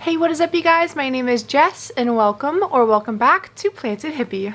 Hey, what is up you guys? My name is Jess and welcome back to Planted Hippie.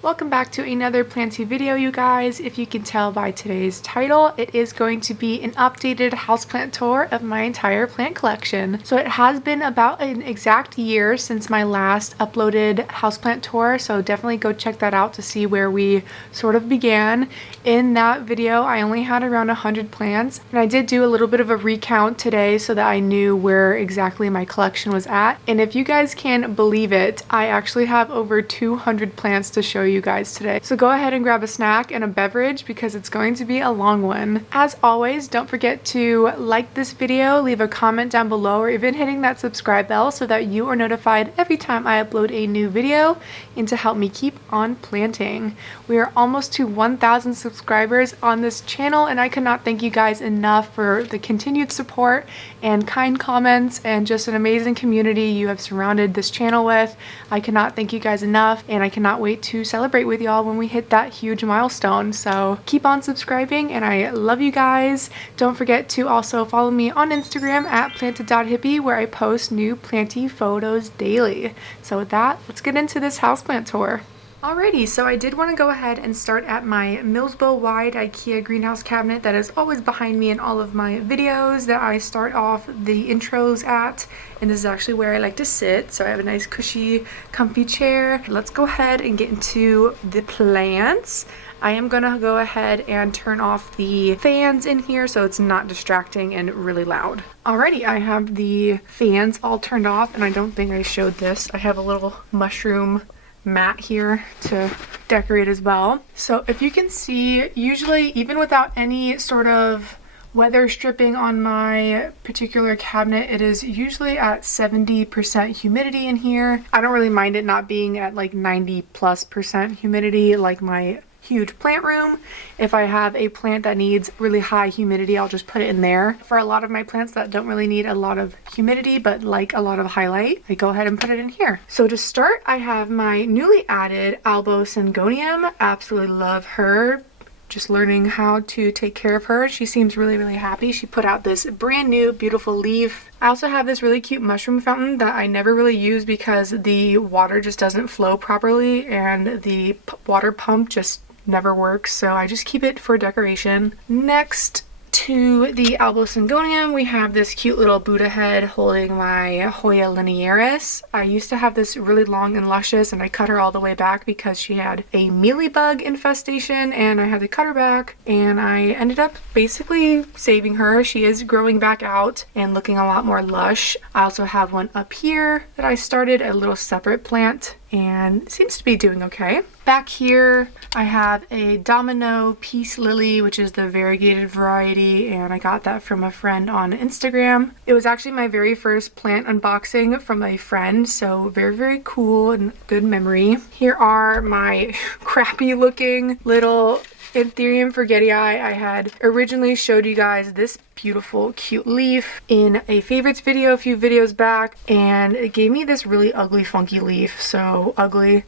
Welcome back to another planting video, you guys. If you can tell by today's title, it is going to be an updated houseplant tour of my entire plant collection. So it has been about an exact year since my last uploaded houseplant tour, so definitely go check that out to see where we sort of began. In that video, I only had around 100 plants, and I did do a little bit of a recount today so that I knew where exactly my collection was at. And if you guys can believe it, I actually have over 200 plants to show you guys today. So go ahead and grab a snack and a beverage because it's going to be a long one. As always, don't forget to like this video, leave a comment down below, or even hitting that subscribe bell so that you are notified every time I upload a new video and to help me keep on planting. We are almost to 1,000 subscribers on this channel, and I cannot thank you guys enough for the continued support and kind comments and just an amazing community you have surrounded this channel with. I cannot thank you guys enough, and I cannot wait to celebrate with y'all when we hit that huge milestone. So keep on subscribing, and I love you guys. Don't forget to also follow me on Instagram at planted.hippie, where I post new planty photos daily. So with that, let's get into this houseplant tour. Alrighty, so I did want to go ahead and start at my Millsbo wide IKEA greenhouse cabinet that is always behind me in all of my videos that I start off the intros at, and this is actually where I like to sit, so I have a nice cushy comfy chair. Let's go ahead and get into the plants. I am gonna go ahead and turn off the fans in here so it's not distracting and really loud. Alrighty, I have the fans all turned off, and I don't think I showed this. I have a little mushroom mat here to decorate as well. So if you can see, usually even without any sort of weather stripping on my particular cabinet, it is usually at 70% humidity in here. I don't really mind it not being at like 90+% humidity like my huge plant room. If I have a plant that needs really high humidity, I'll just put it in there. For a lot of my plants that don't really need a lot of humidity but like a lot of highlight, I go ahead and put it in here. So to start, I have my newly added Albosingonium. Absolutely love her. Just learning how to take care of her. She seems really happy. She put out this brand new beautiful leaf. I also have this really cute mushroom fountain that I never really use because the water just doesn't flow properly and the water pump just never works, so I just keep it for decoration. Next to the Albosingonium, we have this cute little Buddha head holding my Hoya linearis. I used to have this really long and luscious, and I cut her all the way back because she had a mealybug infestation, and I had to cut her back, and I ended up basically saving her. She is growing back out and looking a lot more lush. I also have one up here that I started, a little separate plant, and seems to be doing okay. Back here I have a Domino Peace Lily, which is the variegated variety, and I got that from a friend on Instagram. It was actually my very first plant unboxing from a friend, so very cool and good memory. Here are my crappy looking little Anthurium forgetii. I had originally showed you guys this beautiful cute leaf in a favorites video a few videos back, and it gave me this really ugly funky leaf. So ugly.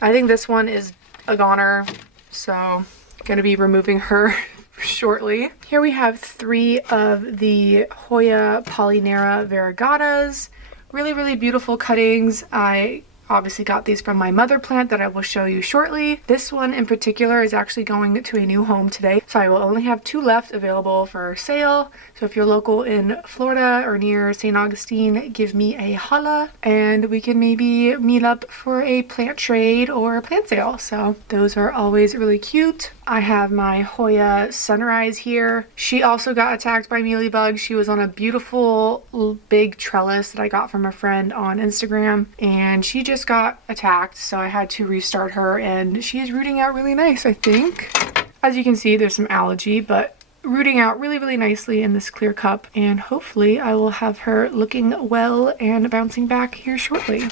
I think this one is a goner, so I'm gonna be removing her shortly. Here we have 3 of the Hoya Polynera variegatas. Really beautiful cuttings. I obviously got these from my mother plant that I will show you shortly. This one in particular is actually going to a new home today, so I will only have 2 left available for sale. So if you're local in Florida or near St. Augustine, give me a holla and we can maybe meet up for a plant trade or a plant sale. So those are always really cute. I have my Hoya Sunrise here. She also got attacked by mealybug. She was on a beautiful big trellis that I got from a friend on Instagram, and she just got attacked, so I had to restart her, and she is rooting out really nice, I think. As you can see, there's some algae, but rooting out really nicely in this clear cup, and hopefully I will have her looking well and bouncing back here shortly.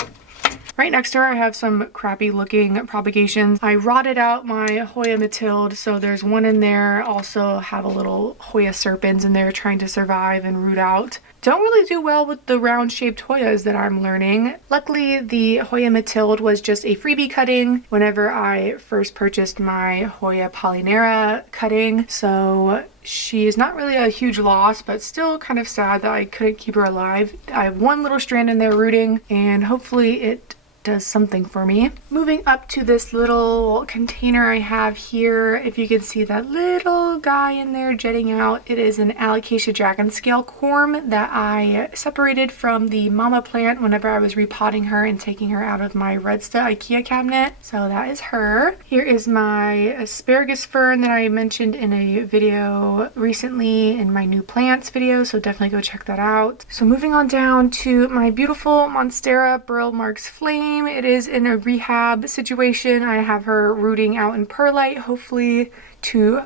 Right next to her I have some crappy looking propagations. I rotted out my Hoya Matilde, so there's one in there. Also have a little Hoya Serpens in there trying to survive and root out. Don't really do well with the round shaped Hoyas that I'm learning. Luckily the Hoya Matilde was just a freebie cutting whenever I first purchased my Hoya Polynera cutting, so she is not really a huge loss, but still kind of sad that I couldn't keep her alive. I have one little strand in there rooting, and hopefully it does something for me. Moving up to this little container I have here, if you can see that little guy in there jetting out, it is an alocasia dragon scale corm that I separated from the mama plant whenever I was repotting her and taking her out of my Redsta IKEA cabinet. So that is her. Here is my asparagus fern that I mentioned in a video recently in my new plants video, so definitely go check that out. So moving on down to my beautiful Monstera Burl Marks Flame. It is in a rehab situation. I have her rooting out in perlite, hopefully to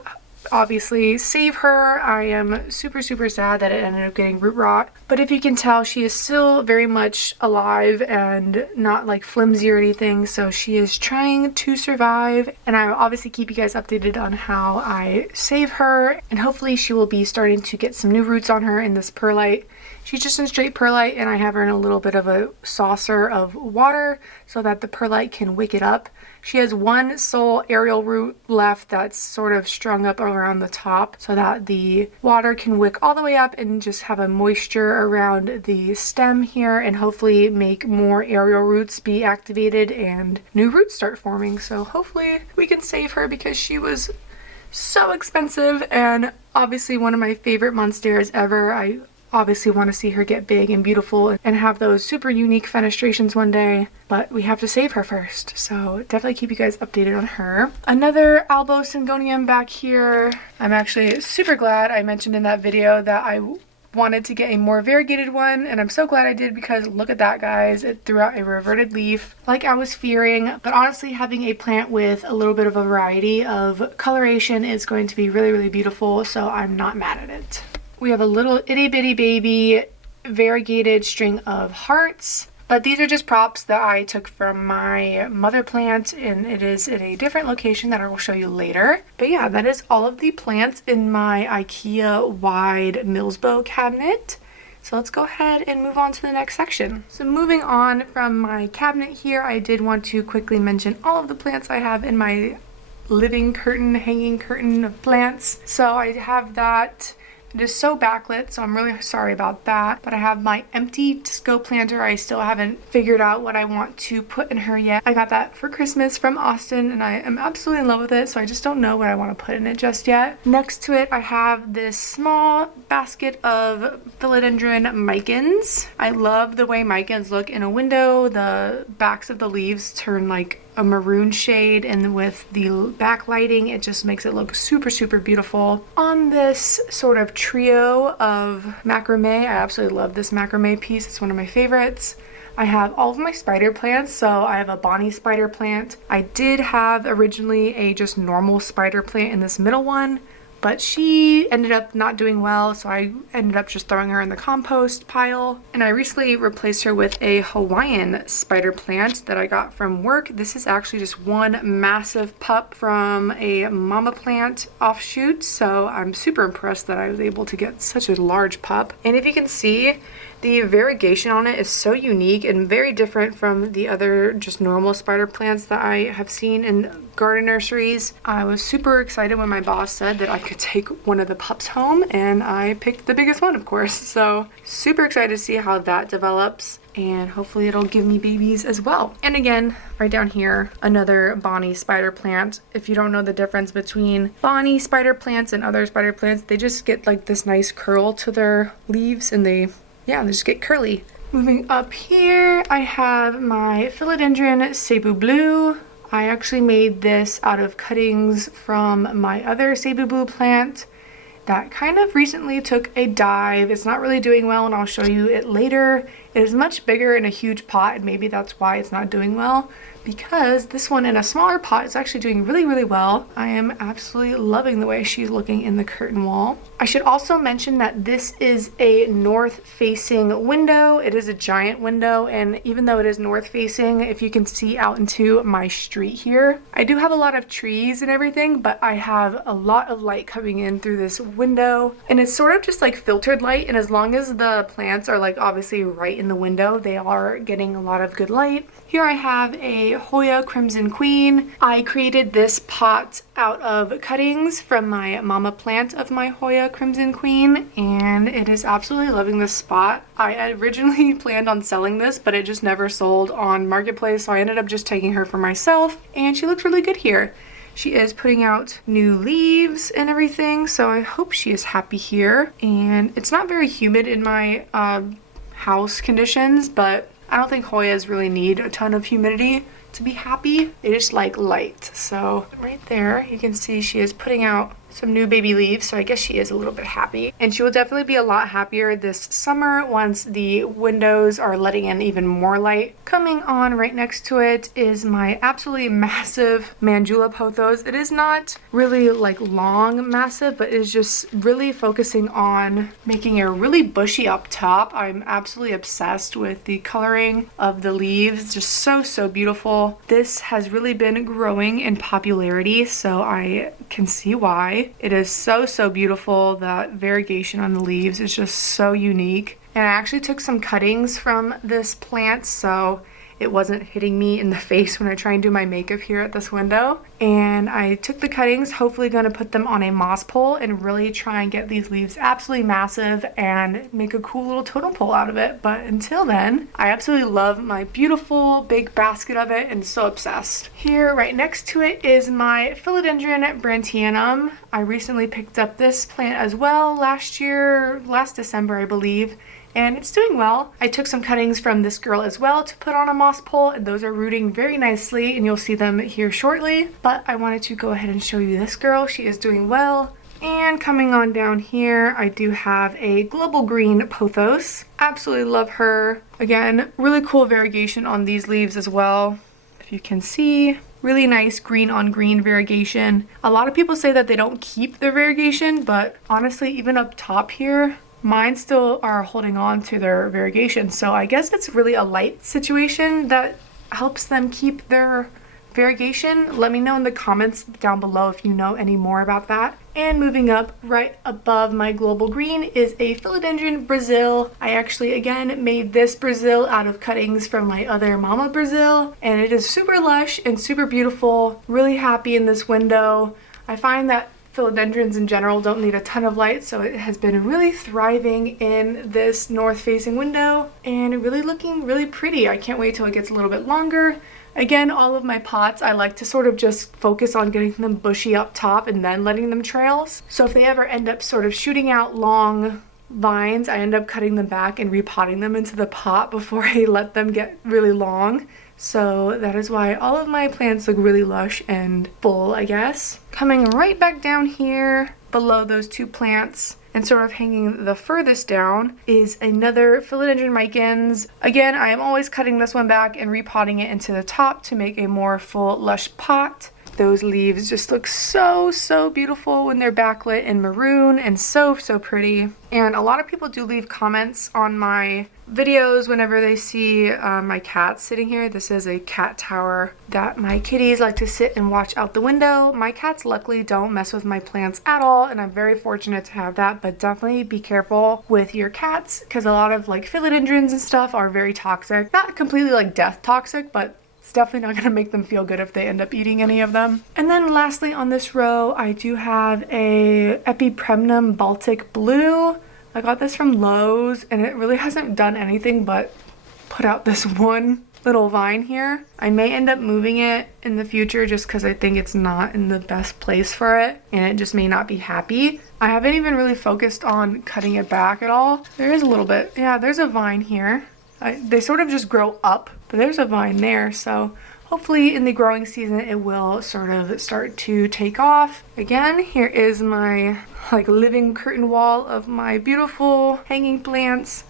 obviously save her. I am super sad that it ended up getting root rot, but if you can tell, she is still very much alive and not like flimsy or anything, so she is trying to survive, and I will obviously keep you guys updated on how I save her, and hopefully she will be starting to get some new roots on her in this perlite. She's just in straight perlite, and I have her in a little bit of a saucer of water so that the perlite can wick it up. She has one sole aerial root left that's sort of strung up around the top so that the water can wick all the way up and just have a moisture around the stem here, and hopefully make more aerial roots be activated and new roots start forming. So hopefully we can save her because she was so expensive and obviously one of my favorite monsteras ever. I obviously want to see her get big and beautiful and have those super unique fenestrations one day, but we have to save her first, so definitely keep you guys updated on her. Another Albo Syngonium back here. I'm actually super glad I mentioned in that video that I wanted to get a more variegated one, and I'm so glad I did because look at that, guys. It threw out a reverted leaf like I was fearing, but honestly having a plant with a little bit of a variety of coloration is going to be really beautiful, so I'm not mad at it. We have a little itty bitty baby variegated string of hearts, but these are just props that I took from my mother plant, and it is in a different location that I will show you later. But yeah, that is all of the plants in my IKEA wide Millsbow cabinet. So let's go ahead and move on to the next section. So moving on from my cabinet here, I did want to quickly mention all of the plants I have in my living curtain, hanging curtain of plants. So I have that. It is so backlit, so I'm really sorry about that. But I have my empty disco planter. I still haven't figured out what I want to put in her yet. I got that for Christmas from Austin, and I am absolutely in love with it, so I just don't know what I want to put in it just yet. Next to it, I have this small basket of philodendron micans. I love the way micans look in a window. The backs of the leaves turn like a maroon shade, and with the backlighting it just makes it look super beautiful. On this sort of trio of macrame, I absolutely love this macrame piece. It's one of my favorites. I have all of my spider plants, so I have a Bonnie spider plant. I did have originally a just normal spider plant in this middle one, but she ended up not doing well, so I ended up just throwing her in the compost pile. And I recently replaced her with a Hawaiian spider plant that I got from work. This is actually just one massive pup from a mama plant offshoot, so I'm super impressed that I was able to get such a large pup. And if you can see, the variegation on it is so unique and very different from the other just normal spider plants that I have seen in garden nurseries. I was super excited when my boss said that I could take one of the pups home, and I picked the biggest one, of course. So super excited to see how that develops, and hopefully it'll give me babies as well. And again, right down here, another Bonnie spider plant. If you don't know the difference between Bonnie spider plants and other spider plants, they just get like this nice curl to their leaves, and they just get curly. Moving up here, I have my philodendron Cebu Blue. I actually made this out of cuttings from my other Cebu Blue plant that kind of recently took a dive. It's not really doing well, and I'll show you it later. It is much bigger in a huge pot, and maybe that's why it's not doing well, because this one in a smaller pot is actually doing really well. I am absolutely loving the way she's looking in the curtain wall. I should also mention that this is a north-facing window. It is a giant window, and even though it is north-facing, if you can see out into my street here, I do have a lot of trees and everything, but I have a lot of light coming in through this window, and it's sort of just like filtered light, and as long as the plants are like obviously right in in the window. They are getting a lot of good light. Here I have a Hoya Crimson Queen. I created this pot out of cuttings from my mama plant of my Hoya Crimson Queen, and it is absolutely loving this spot. I originally planned on selling this, but it just never sold on Marketplace, so I ended up just taking her for myself, and she looks really good here. She is putting out new leaves and everything, so I hope she is happy here. And it's not very humid in my house conditions, but I don't think Hoyas really need a ton of humidity to be happy. They just like light. So right there, you can see she is putting out some new baby leaves, so I guess she is a little bit happy. And she will definitely be a lot happier this summer once the windows are letting in even more light. Coming on right next to it is my absolutely massive Mandula pothos. It is not really like long massive, but it is just really focusing on making it really bushy up top. I'm absolutely obsessed with the coloring of the leaves. Just so beautiful. This has really been growing in popularity, so I can see why. It is so beautiful. The variegation on the leaves is just so unique. And I actually took some cuttings from this plant, so it wasn't hitting me in the face when I try and do my makeup here at this window. And I took the cuttings, hopefully going to put them on a moss pole and really try and get these leaves absolutely massive and make a cool little totem pole out of it. But until then, I absolutely love my beautiful big basket of it and so obsessed. Here right next to it is my Philodendron Brantianum. I recently picked up this plant as well last December, I believe. And it's doing well. I took some cuttings from this girl as well to put on a moss pole, and those are rooting very nicely, and you'll see them here shortly. But I wanted to go ahead and show you this girl. She is doing well. And coming on down here, I do have a Global Green Pothos. Absolutely love her. Again, really cool variegation on these leaves as well. If you can see, really nice green on green variegation. A lot of people say that they don't keep their variegation, but honestly, even up top here, mine still are holding on to their variegation. So I guess it's really a light situation that helps them keep their variegation. Let me know in the comments down below if you know any more about that. And moving up right above my Global Green is a Philodendron Brazil. I actually again made this Brazil out of cuttings from my other Mama Brazil, and it is super lush and super beautiful. Really happy in this window. I find that philodendrons in general don't need a ton of light, so it has been really thriving in this north-facing window and really looking really pretty. I can't wait till it gets a little bit longer. Again, all of my pots, I like to sort of just focus on getting them bushy up top and then letting them trail. So if they ever end up sort of shooting out long vines, I end up cutting them back and repotting them into the pot before I let them get really long. So that is why all of my plants look really lush and full, I guess. Coming right back down here below those two plants and sort of hanging the furthest down is another Philodendron Micans. Again, I am always cutting this one back and repotting it into the top to make a more full lush pot. Those leaves just look so beautiful when they're backlit in maroon and so pretty. And a lot of people do leave comments on my videos whenever they see my cats sitting here. This is a cat tower that my kitties like to sit and watch out the window. My cats luckily don't mess with my plants at all, and I'm very fortunate to have that, but definitely be careful with your cats because a lot of like philodendrons and stuff are very toxic. Not completely like death toxic, but it's definitely not going to make them feel good if they end up eating any of them. And then lastly on this row, I do have a Epipremnum Baltic Blue. I got this from Lowe's and it really hasn't done anything but put out this one little vine here. I may end up moving it in the future just because I think it's not in the best place for it and it just may not be happy. I haven't even really focused on cutting it back at all. There is a little bit. Yeah, there's a vine here. They sort of just grow up, but there's a vine there, so hopefully in the growing season it will sort of start to take off. Again, here is my like living curtain wall of my beautiful hanging plants.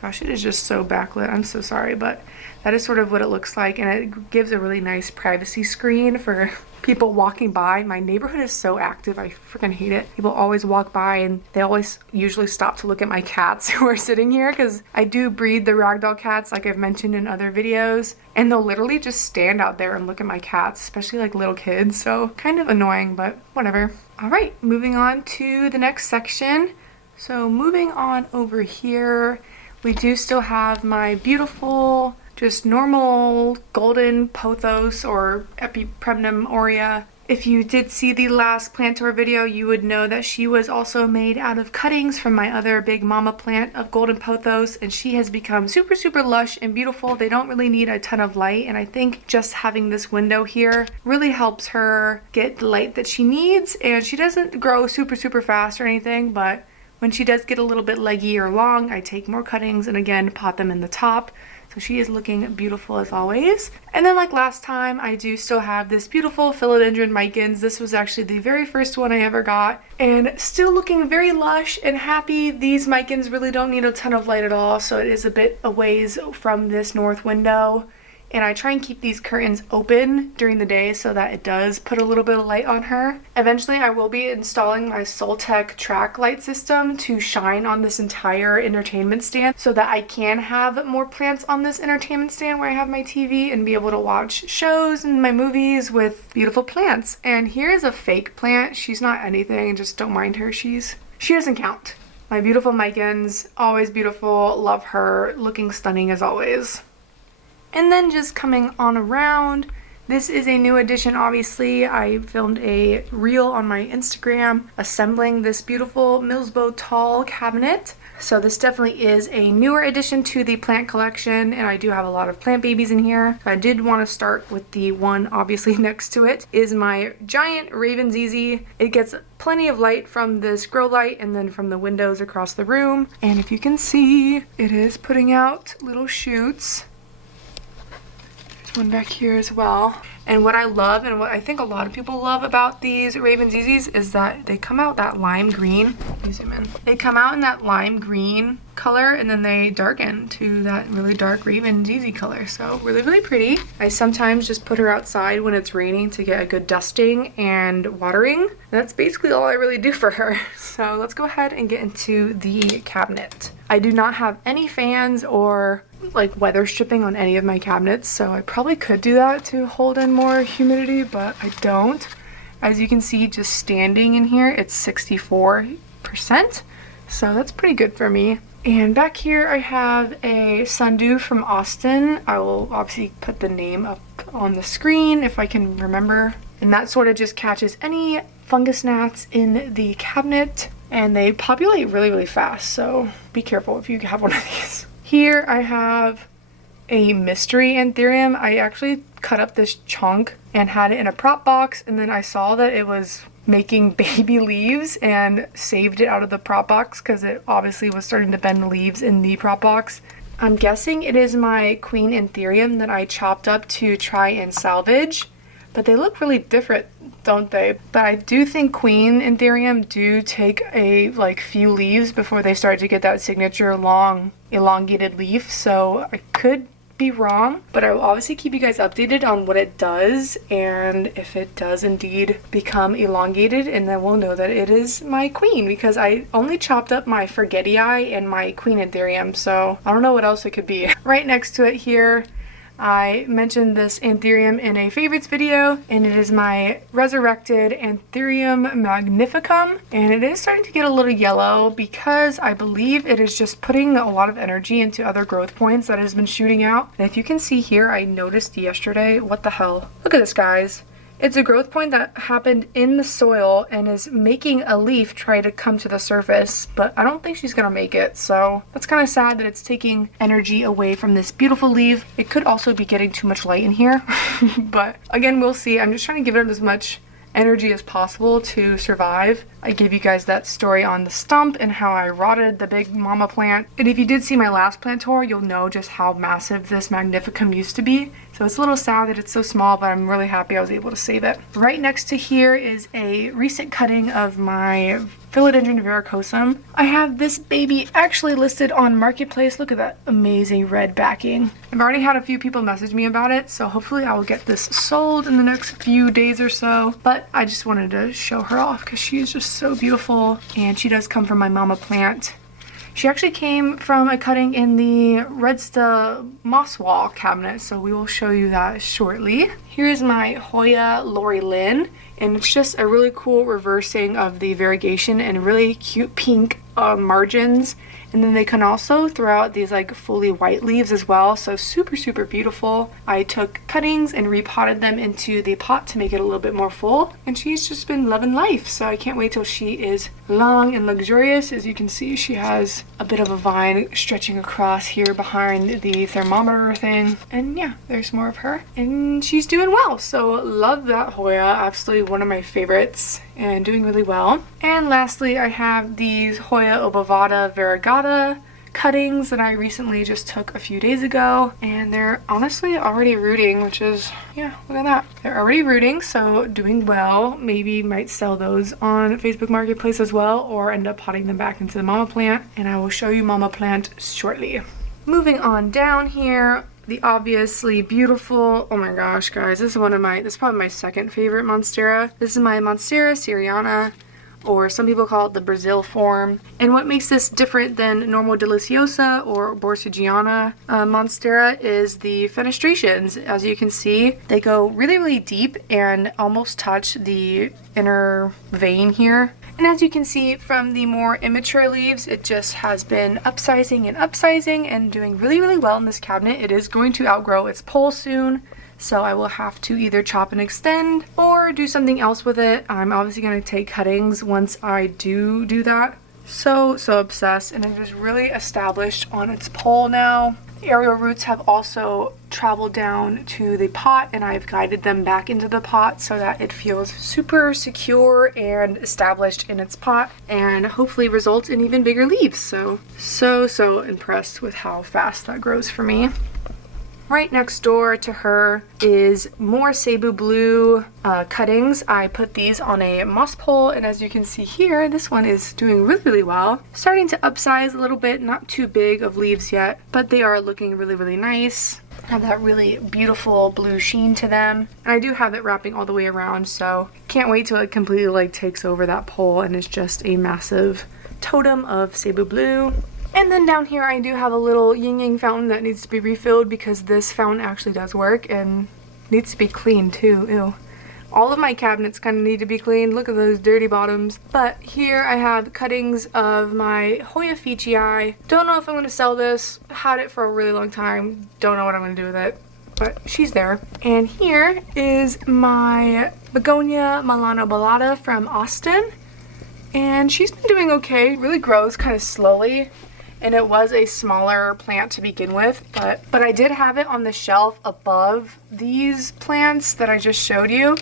Gosh, it is just so backlit. I'm so sorry, but that is sort of what it looks like, and it gives a really nice privacy screen for people walking by. My neighborhood is so active, I freaking hate it. People always walk by and they always usually stop to look at my cats who are sitting here because I do breed the ragdoll cats like I've mentioned in other videos, and they'll literally just stand out there and look at my cats, especially like little kids, so kind of annoying, but whatever. All right, moving on to the next section. So moving on over here, We do still have my beautiful, just normal golden pothos or Epipremnum aurea. If you did see the last plant tour video, you would know that she was also made out of cuttings from my other big mama plant of golden pothos, and she has become super, super lush and beautiful. They don't really need a ton of light, and I think just having this window here really helps her get the light that she needs, and she doesn't grow super, super fast or anything, but when she does get a little bit leggy or long, I take more cuttings and again pot them in the top. So she is looking beautiful as always. And then like last time, I do still have this beautiful philodendron micans. This was actually the very first one I ever got, and still looking very lush and happy. These micans really don't need a ton of light at all, so it is a bit a ways from this north window. And I try and keep these curtains open during the day so that it does put a little bit of light on her. Eventually I will be installing my Soltech track light system to shine on this entire entertainment stand so that I can have more plants on this entertainment stand where I have my TV and be able to watch shows and my movies with beautiful plants. And here is a fake plant. She's not anything, just don't mind her. She doesn't count. My beautiful micans, always beautiful, love her, looking stunning as always. And then just coming on around, this is a new addition obviously. I filmed a reel on my Instagram assembling this beautiful Millsbow tall cabinet. So this definitely is a newer addition to the plant collection, and I do have a lot of plant babies in here. I did want to start with the one obviously next to it is my giant Raven ZZ. It gets plenty of light from this grow light and then from the windows across the room. And if you can see, it is putting out little shoots. One back here as well. And what I love and what I think a lot of people love about these Raven ZZs is that they come out that lime green. Let me zoom in. They come out in that lime green color and then they darken to that really dark Raven ZZ color. So really, really pretty. I sometimes just put her outside when it's raining to get a good dusting and watering. That's basically all I really do for her. So let's go ahead and get into the cabinet. I do not have any fans or like weather stripping on any of my cabinets, so I probably could do that to hold in more humidity, but I don't. As you can see, just standing in here, it's 64%, so that's pretty good for me. And back here I have a sundew from Austin. I will obviously put the name up on the screen if I can remember. And that sort of just catches any fungus gnats in the cabinet, and they populate really, really fast, so be careful if you have one of these. Here I have a mystery anthurium. I actually cut up this chunk and had it in a prop box, and then I saw that it was making baby leaves and saved it out of the prop box because it obviously was starting to bend leaves in the prop box. I'm guessing it is my queen anthurium that I chopped up to try and salvage, but they look really different, don't they? But I do think queen anthurium do take a few leaves before they start to get that signature long elongated leaf, so I could be wrong, but I will obviously keep you guys updated on what it does and if it does indeed become elongated, and then we'll know that it is my queen because I only chopped up my forgetii and my queen anthurium, so I don't know what else it could be. Right next to it here, I mentioned this anthurium in a favorites video, and it is my resurrected Anthurium magnificum, and it is starting to get a little yellow because I believe it is just putting a lot of energy into other growth points that has been shooting out. And if you can see here, I noticed yesterday, what the hell? Look at this, guys. It's a growth point that happened in the soil and is making a leaf try to come to the surface, but I don't think she's gonna make it, so that's kind of sad that it's taking energy away from this beautiful leaf. It could also be getting too much light in here, but again, we'll see. I'm just trying to give it as much energy as possible to survive. I gave you guys that story on the stump and how I rotted the big mama plant. And if you did see my last plant tour, you'll know just how massive this magnificum used to be. So it's a little sad that it's so small, but I'm really happy I was able to save it. Right next to here is a recent cutting of my Philodendron varicosum. I have this baby actually listed on Marketplace. Look at that amazing red backing. I've already had a few people message me about it, so hopefully I will get this sold in the next few days or so. But I just wanted to show her off because she is just so beautiful, and she does come from my mama plant. She actually came from a cutting in the Redsta moss wall cabinet, so we will show you that shortly. Here's my Hoya Lori Lynn. and it's just a really cool reversing of the variegation and really cute pink margins. And then they can also throw out these like fully white leaves as well, so super, super beautiful. I took cuttings and repotted them into the pot to make it a little bit more full, and she's just been loving life, so I can't wait till she is long and luxurious. As you can see, she has a bit of a vine stretching across here behind the thermometer thing, and yeah, there's more of her, and she's doing well. So love that Hoya, absolutely one of my favorites, and doing really well. And lastly, I have these Hoya obovata variegata cuttings that I recently just took a few days ago, and they're honestly already rooting, which is, yeah, look at that. They're already rooting, so doing well. Maybe might sell those on Facebook Marketplace as well, or end up potting them back into the mama plant, and I will show you mama plant shortly. Moving on down here, the obviously beautiful, oh my gosh guys, this is probably my second favorite Monstera. This is my Monstera syriana, or some people call it the Brazil form. And what makes this different than normal deliciosa or Borsigiana Monstera is the fenestrations. As you can see, they go really, really deep and almost touch the inner vein here. And as you can see from the more immature leaves, it just has been upsizing and doing really, really well in this cabinet. It is going to outgrow its pole soon, so I will have to either chop and extend or do something else with it. I'm obviously going to take cuttings once I do that. So obsessed, and it is really established on its pole now. The aerial roots have also traveled down to the pot, and I've guided them back into the pot so that it feels super secure and established in its pot, and hopefully results in even bigger leaves. So impressed with how fast that grows for me. Right next door to her is more Cebu blue cuttings. I put these on a moss pole, and as you can see here, this one is doing really, really well. Starting to upsize a little bit, not too big of leaves yet, but they are looking really, really nice. Have that really beautiful blue sheen to them. And I do have it wrapping all the way around, so can't wait till it completely like takes over that pole and is just a massive totem of Cebu blue. And then down here I do have a little yin yang fountain that needs to be refilled because this fountain actually does work and needs to be cleaned too. Ew. All of my cabinets kind of need to be cleaned. Look at those dirty bottoms. But here I have cuttings of my Hoya Fichii. Don't know if I'm going to sell this. Had it for a really long time. Don't know what I'm going to do with it. But she's there. And here is my Begonia Milano Ballata from Austin. And she's been doing okay. Really grows kind of slowly. And it was a smaller plant to begin with, but I did have it on the shelf above these plants that I just showed you,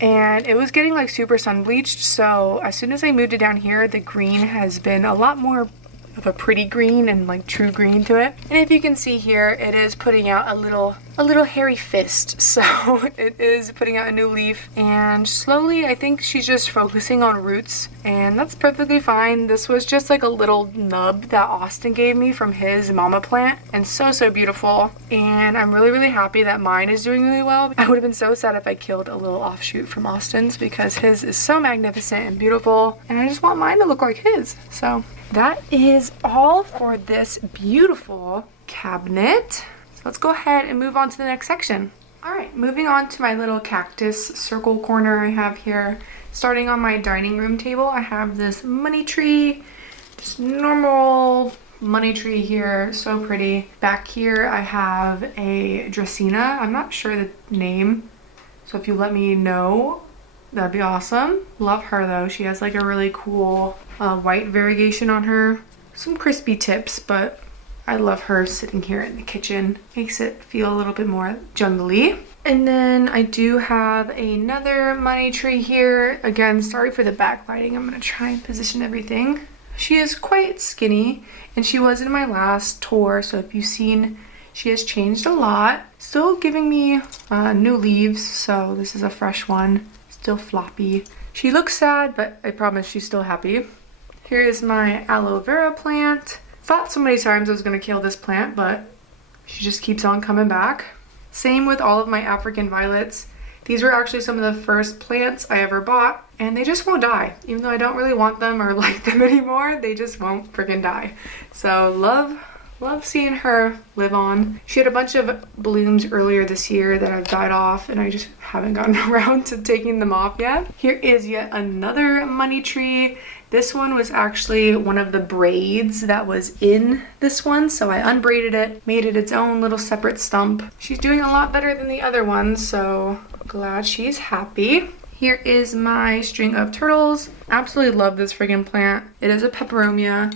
and it was getting like super sun bleached. So as soon as I moved it down here, the green has been a lot more of a pretty green and like true green to it. And if you can see here, it is putting out a little hairy fist. So it is putting out a new leaf, and slowly I think she's just focusing on roots, and that's perfectly fine. This was just like a little nub that Austin gave me from his mama plant, and so beautiful. And I'm really, really happy that mine is doing really well. I would have been so sad if I killed a little offshoot from Austin's because his is so magnificent and beautiful, and I just want mine to look like his. So that is all for this beautiful cabinet. So let's go ahead and move on to the next section. Alright, moving on to my little cactus circle corner I have here. Starting on my dining room table, I have this money tree. Just normal money tree here, so pretty. Back here I have a Dracaena. I'm not sure the name, so if you let me know, that'd be awesome. Love her though. She has like a really cool white variegation on her. Some crispy tips, but I love her sitting here in the kitchen. Makes it feel a little bit more jungly. And then I do have another money tree here. Again, sorry for the backlighting. I'm gonna try and position everything. She is quite skinny, and she was in my last tour, so if you've seen, she has changed a lot. Still giving me new leaves, so this is a fresh one. Still floppy. She looks sad, but I promise she's still happy. Here is my aloe vera plant. Thought so many times I was gonna kill this plant, but she just keeps on coming back. Same with all of my African violets. These were actually some of the first plants I ever bought, and they just won't die. Even though I don't really want them or like them anymore, they just won't freaking die. So love Love seeing her live on. She had a bunch of blooms earlier this year that have died off, and I just haven't gotten around to taking them off yet. Here is yet another money tree. This one was actually one of the braids that was in this one, so I unbraided it, made it its own little separate stump. She's doing a lot better than the other ones, so glad she's happy. Here is my string of turtles. Absolutely love this friggin' plant. It is a peperomia,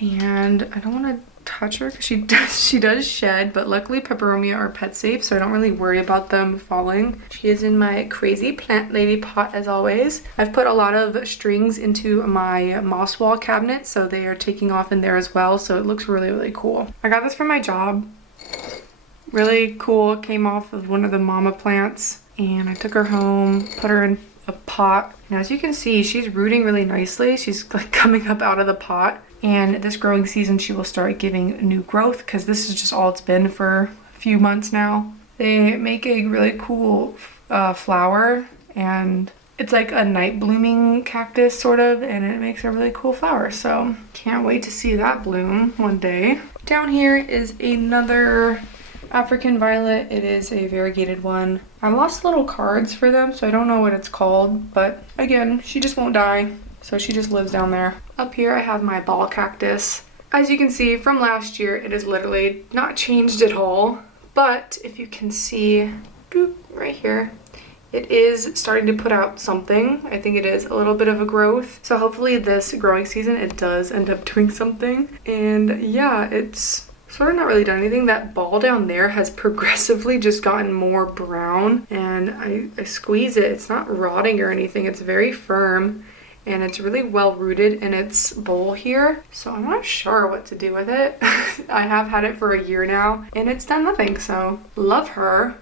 and I don't want to touch her because she does shed, but luckily peperomia are pet safe, so I don't really worry about them falling. She is in my crazy plant lady pot as always. I've put a lot of strings into my moss wall cabinet, so they are taking off in there as well, so it looks really, really cool. I got this from my job. Really cool. Came off of one of the mama plants, and I took her home, put her in a pot, and as you can see, she's rooting really nicely. She's like coming up out of the pot, and this growing season she will start giving new growth because this is just all it's been for a few months now. They make a really cool flower, and it's like a night blooming cactus sort of, and it makes a really cool flower, so can't wait to see that bloom one day. Down here is another African violet. It is a variegated one. I lost little cards for them, so I don't know what it's called, but again, she just won't die, so she just lives down there. Up here I have my ball cactus. As you can see from last year, it is literally not changed at all, but if you can see, boop, right here, it is starting to put out something. I think it is a little bit of a growth, so hopefully this growing season it does end up doing something. And yeah, it's sort of not really done anything. That ball down there has progressively just gotten more brown, and I squeeze it. It's not rotting or anything. It's very firm, and it's really well rooted in its bowl here. So I'm not sure what to do with it. I have had it for a year now, and it's done nothing. So love her,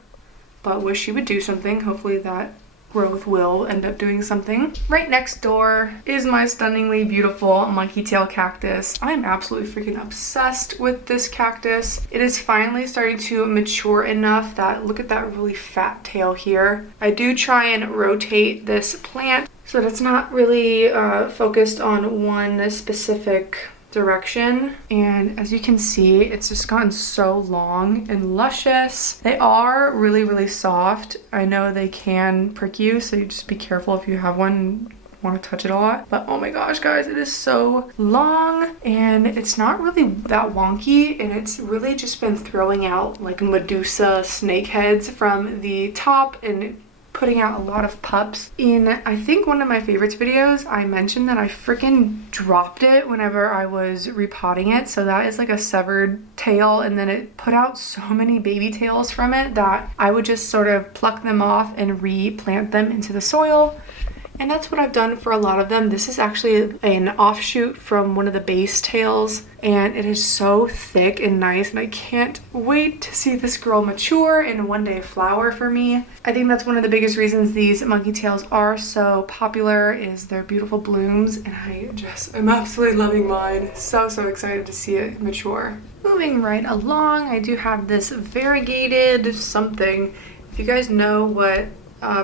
but wish she would do something. Hopefully that growth will end up doing something. Right next door is my stunningly beautiful monkey tail cactus. I'm absolutely freaking obsessed with this cactus. It is finally starting to mature enough that, look at that really fat tail here. I do try and rotate this plant so that it's not really focused on one specific direction, and as you can see, it's just gotten so long and luscious. They are really, really soft. I know they can prick you, so you just be careful if you have one and want to touch it a lot. But oh my gosh, guys, it is so long, and it's not really that wonky, and it's really just been throwing out like Medusa snake heads from the top and putting out a lot of pups. In I think one of my favorites videos, I mentioned that I freaking dropped it whenever I was repotting it. So that is like a severed tail, and then it put out so many baby tails from it that I would just sort of pluck them off and replant them into the soil. And that's what I've done for a lot of them. This is actually an offshoot from one of the base tails, and it is so thick and nice, and I can't wait to see this girl mature and one day flower for me. I think that's one of the biggest reasons these monkey tails are so popular is their beautiful blooms, and I just am absolutely loving mine. So excited to see it mature. Moving right along, I do have this variegated something. If you guys know what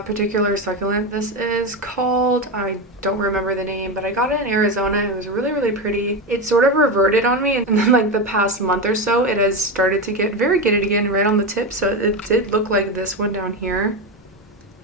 particular succulent this is called, I don't remember the name, but I got it in Arizona. It was really, really pretty. It sort of reverted on me, and then like the past month or so it has started to get variegated again right on the tip. So it did look like this one down here,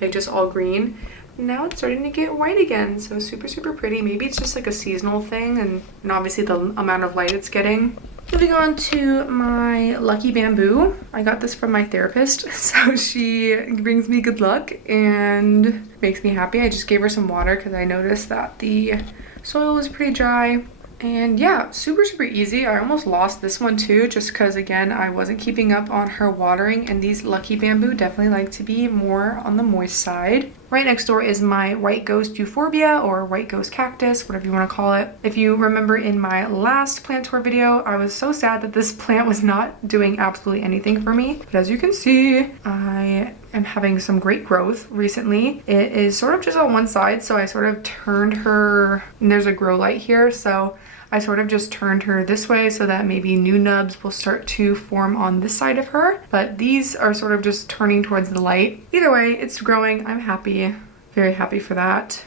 like just all green. Now it's starting to get white again, so super pretty. Maybe it's just like a seasonal thing, and obviously the amount of light it's getting. Moving on to my lucky bamboo. I got this from my therapist, so she brings me good luck and makes me happy. I just gave her some water because I noticed that the soil was pretty dry. And yeah, super easy. I almost lost this one too, just because again, I wasn't keeping up on her watering, and these lucky bamboo definitely like to be more on the moist side. Right next door is my white ghost euphorbia, or white ghost cactus, whatever you want to call it. If you remember in my last plant tour video, I was so sad that this plant was not doing absolutely anything for me. But as you can see, I am having some great growth recently. It is sort of just on one side, so I sort of turned her, and there's a grow light here, so I sort of just turned her this way so that maybe new nubs will start to form on this side of her. But these are sort of just turning towards the light. Either way, it's growing. I'm happy, very happy for that.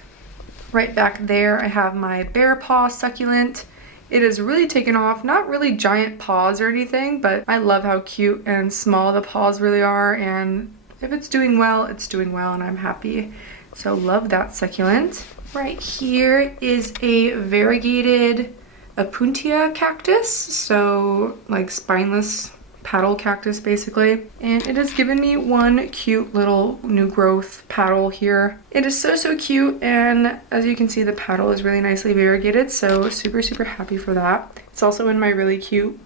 Right back there, I have my bear paw succulent. It has really taken off. Not really giant paws or anything, but I love how cute and small the paws really are, and if it's doing well, it's doing well, and I'm happy. So love that succulent. Right here is a variegated Opuntia cactus, so like spineless petal cactus basically. And it has given me one cute little new growth petal here. It is so cute, and as you can see, the petal is really nicely variegated, so super happy for that. It's also in my really cute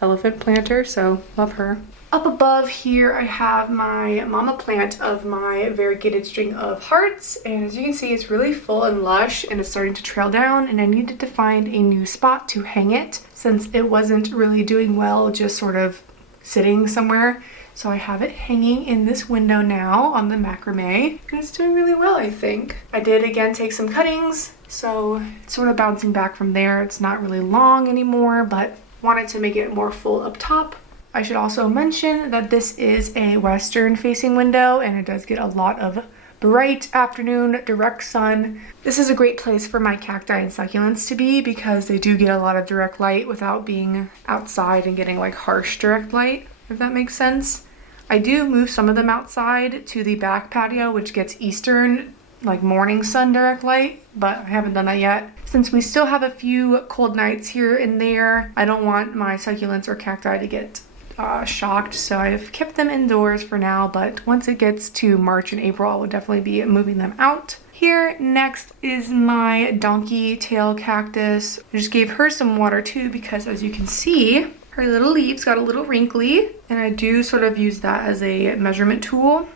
elephant planter, so love her. Up above here, I have my mama plant of my variegated string of hearts, and as you can see, it's really full and lush, and it's starting to trail down, and I needed to find a new spot to hang it since it wasn't really doing well just sort of sitting somewhere. So I have it hanging in this window now on the macrame, and it's doing really well, I think. I did again take some cuttings, so it's sort of bouncing back from there. It's not really long anymore, but wanted to make it more full up top. I should also mention that this is a western facing window, and it does get a lot of bright afternoon direct sun. This is a great place for my cacti and succulents to be because they do get a lot of direct light without being outside and getting like harsh direct light, if that makes sense. I do move some of them outside to the back patio, which gets eastern, like morning sun direct light, but I haven't done that yet. Since we still have a few cold nights here and there, I don't want my succulents or cacti to get shocked, so I've kept them indoors for now, but once it gets to March and April, I will definitely be moving them out. Here next is my donkey tail cactus. I just gave her some water too because, as you can see, her little leaves got a little wrinkly, and I do sort of use that as a measurement tool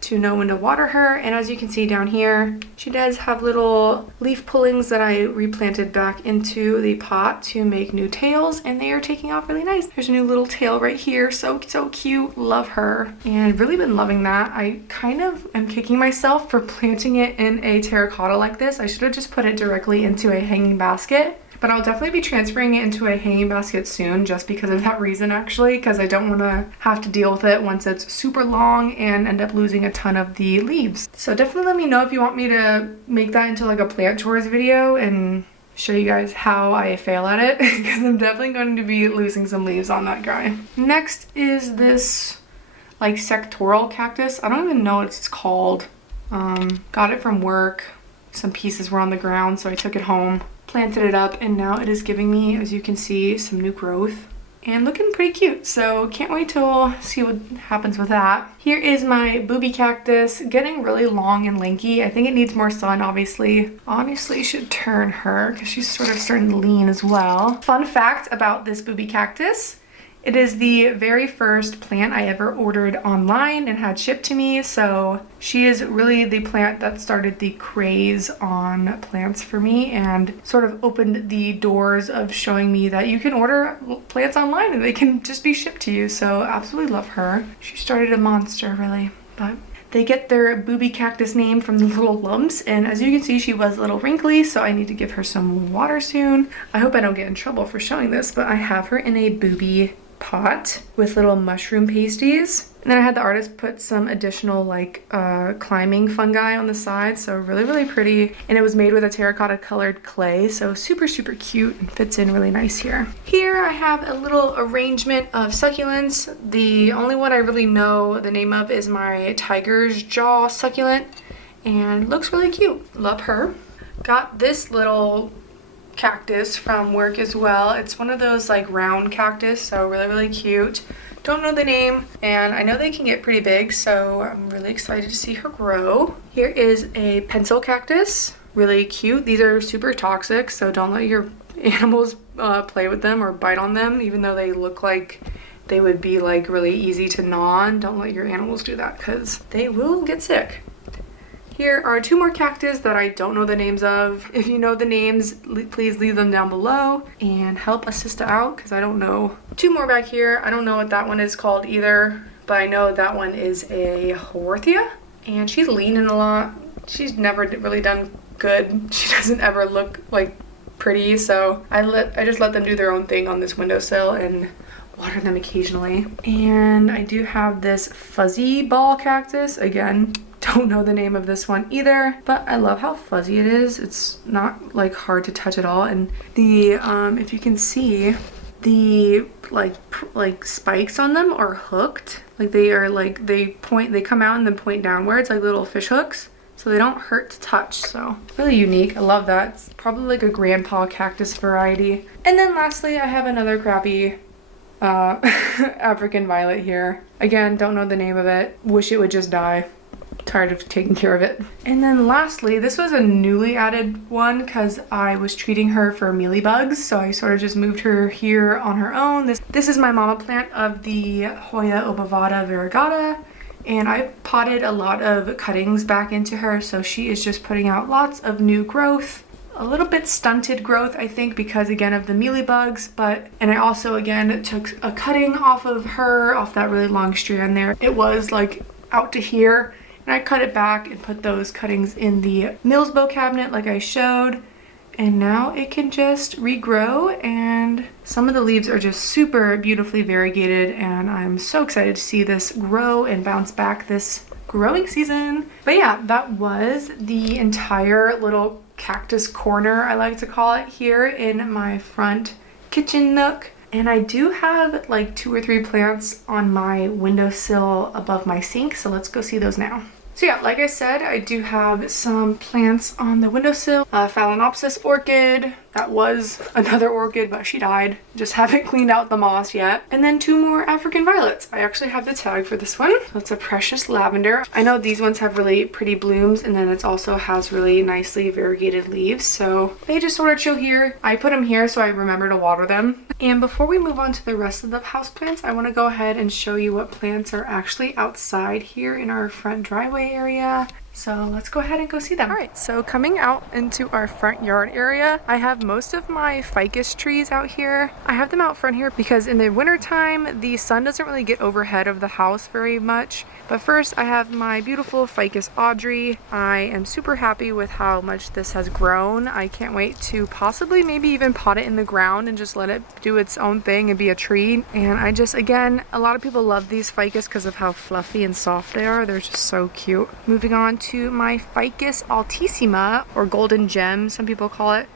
to know when to water her. And as you can see down here, she does have little leaf pullings that I replanted back into the pot to make new tails, and they are taking off really nice. There's a new little tail right here, so cute. Love her, and really been loving that. I kind of am kicking myself for planting it in a terracotta like this. I should have just put it directly into a hanging basket. But I'll definitely be transferring it into a hanging basket soon, just because of that reason actually, because I don't want to have to deal with it once it's super long and end up losing a ton of the leaves. So definitely let me know if you want me to make that into like a plant chores video and show you guys how I fail at it, because I'm definitely going to be losing some leaves on that guy. Next is this like sectoral cactus. I don't even know what it's called. Got it from work. Some pieces were on the ground, so I took it home, planted it up, and now it is giving me, as you can see, some new growth and looking pretty cute. So can't wait till see what happens with that. Here is my booby cactus, getting really long and lanky. I think it needs more sun, obviously. Honestly, should turn her because she's sort of starting to lean as well. Fun fact about this booby cactus: it is the very first plant I ever ordered online and had shipped to me, so she is really the plant that started the craze on plants for me and sort of opened the doors of showing me that you can order plants online and they can just be shipped to you, so absolutely love her. She started a monster, really, but they get their booby cactus name from the little lumps, and as you can see, she was a little wrinkly, so I need to give her some water soon. I hope I don't get in trouble for showing this, but I have her in a booby pot with little mushroom pasties, and then I had the artist put some additional like climbing fungi on the side, so really pretty, and it was made with a terracotta colored clay, so super cute and fits in really nice here. Here I have a little arrangement of succulents. The only one I really know the name of is my tiger's jaw succulent, and looks really cute. Love her. Got this little cactus from work as well. It's one of those like round cactus, so really cute. Don't know the name, and I know they can get pretty big, so I'm really excited to see her grow. Here is a pencil cactus, really cute. These are super toxic, so don't let your animals play with them or bite on them, even though they look like they would be like really easy to gnaw on. Don't let your animals do that because they will get sick. Here are two more cactus that I don't know the names of. If you know the names, please leave them down below and help assist out because I don't know. Two more back here. I don't know what that one is called either, but I know that one is a Haworthia, and she's leaning a lot. She's never really done good. She doesn't ever look like pretty, so I just let them do their own thing on this windowsill and water them occasionally. And I do have this fuzzy ball cactus. Again, Don't know the name of this one either, but I love how fuzzy it is. It's not like hard to touch at all. And the, if you can see, the like spikes on them are hooked. Like they are like, they come out and then point downwards like little fish hooks. So they don't hurt to touch, so really unique. I love that. It's probably like a grandpa cactus variety. And then lastly, I have another crappy African violet here. Again, don't know the name of it. Wish it would just die. Tired of taking care of it. And then lastly, this was a newly added one because I was treating her for mealybugs, so I sort of just moved her here on her own. This is my mama plant of the Hoya obovata variegata. And I potted a lot of cuttings back into her, so she is just putting out lots of new growth. A little bit stunted growth, I think, because again of the mealybugs, and I also again took a cutting off of her, off that really long strand there. It was like out to here, and I cut it back and put those cuttings in the Mills bow cabinet like I showed. And now it can just regrow, and some of the leaves are just super beautifully variegated, and I'm so excited to see this grow and bounce back this growing season. But yeah, that was the entire little cactus corner, I like to call it, here in my front kitchen nook. And I do have like 2 or 3 plants on my windowsill above my sink, so let's go see those now. So yeah, like I said, I do have some plants on the windowsill. Phalaenopsis orchid, that was another orchid, but she died. Just haven't cleaned out the moss yet. And then 2 more African violets. I actually have the tag for this one. So it's a precious lavender. I know these ones have really pretty blooms, and then it also has really nicely variegated leaves. So they just sort of chill here. I put them here so I remember to water them. And before we move on to the rest of the houseplants, I want to go ahead and show you what plants are actually outside here in our front driveway area. So let's go ahead and go see them. All right, so coming out into our front yard area, I have most of my ficus trees out here. I have them out front here because in the winter time, the sun doesn't really get overhead of the house very much. But first, I have my beautiful ficus Audrey. I am super happy with how much this has grown. I can't wait to possibly maybe even pot it in the ground and just let it do its own thing and be a tree. And I just, again, a lot of people love these ficus because of how fluffy and soft they are. They're just so cute. Moving on to my ficus altissima, or golden gem, some people call it.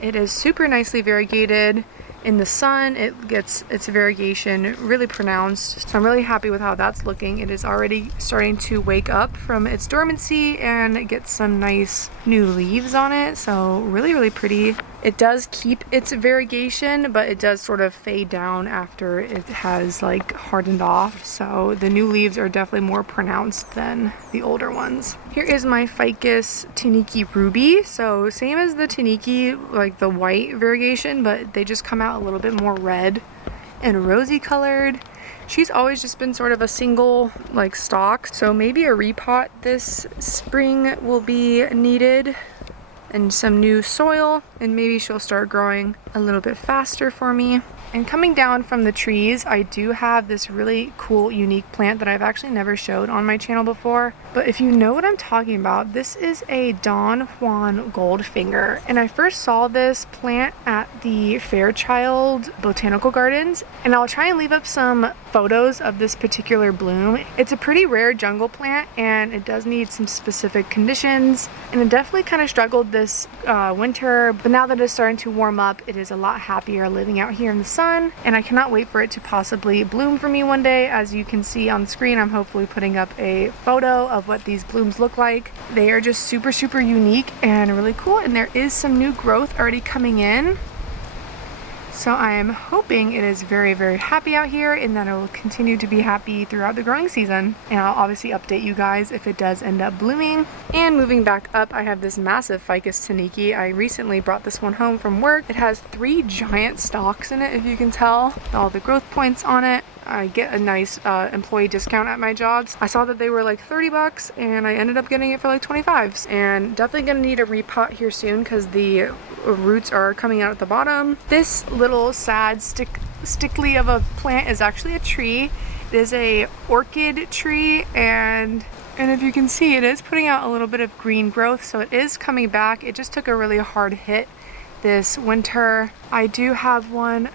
It is super nicely variegated. In the sun, it gets its variegation really pronounced. So I'm really happy with how that's looking. It is already starting to wake up from its dormancy and get some nice new leaves on it. So really, really pretty. It does keep its variegation, but it does sort of fade down after it has like hardened off. So the new leaves are definitely more pronounced than the older ones. Here is my ficus Tiniki ruby. So same as the Tiniki, like the white variegation, but they just come out a little bit more red and rosy colored. She's always just been sort of a single like stalk. So maybe a repot this spring will be needed, and some new soil, and maybe she'll start growing a little bit faster for me. And coming down from the trees, I do have this really cool, unique plant that I've actually never showed on my channel before. But if you know what I'm talking about, this is a Don Juan Goldfinger. And I first saw this plant at the Fairchild Botanical Gardens. And I'll try and leave up some photos of this particular bloom. It's a pretty rare jungle plant, and it does need some specific conditions. And it definitely kind of struggled this winter, but now that it's starting to warm up, it is a lot happier living out here in the sun, and I cannot wait for it to possibly bloom for me one day. As you can see on the screen, I'm hopefully putting up a photo of what these blooms look like. They are just super, super unique and really cool, and there is some new growth already coming in. So I am hoping it is very, very happy out here, and that it will continue to be happy throughout the growing season. And I'll obviously update you guys if it does end up blooming. And moving back up, I have this massive ficus Tiniki. I recently brought this one home from work. It has 3 giant stalks in it, if you can tell. All the growth points on it. I get a nice employee discount at my jobs. I saw that they were like 30 bucks, and I ended up getting it for like 25. And definitely gonna need a repot here soon because the roots are coming out at the bottom. This little sad stickly of a plant is actually a tree. It is a orchid tree, and if you can see, it is putting out a little bit of green growth, so it is coming back. It just took a really hard hit this winter. I do have one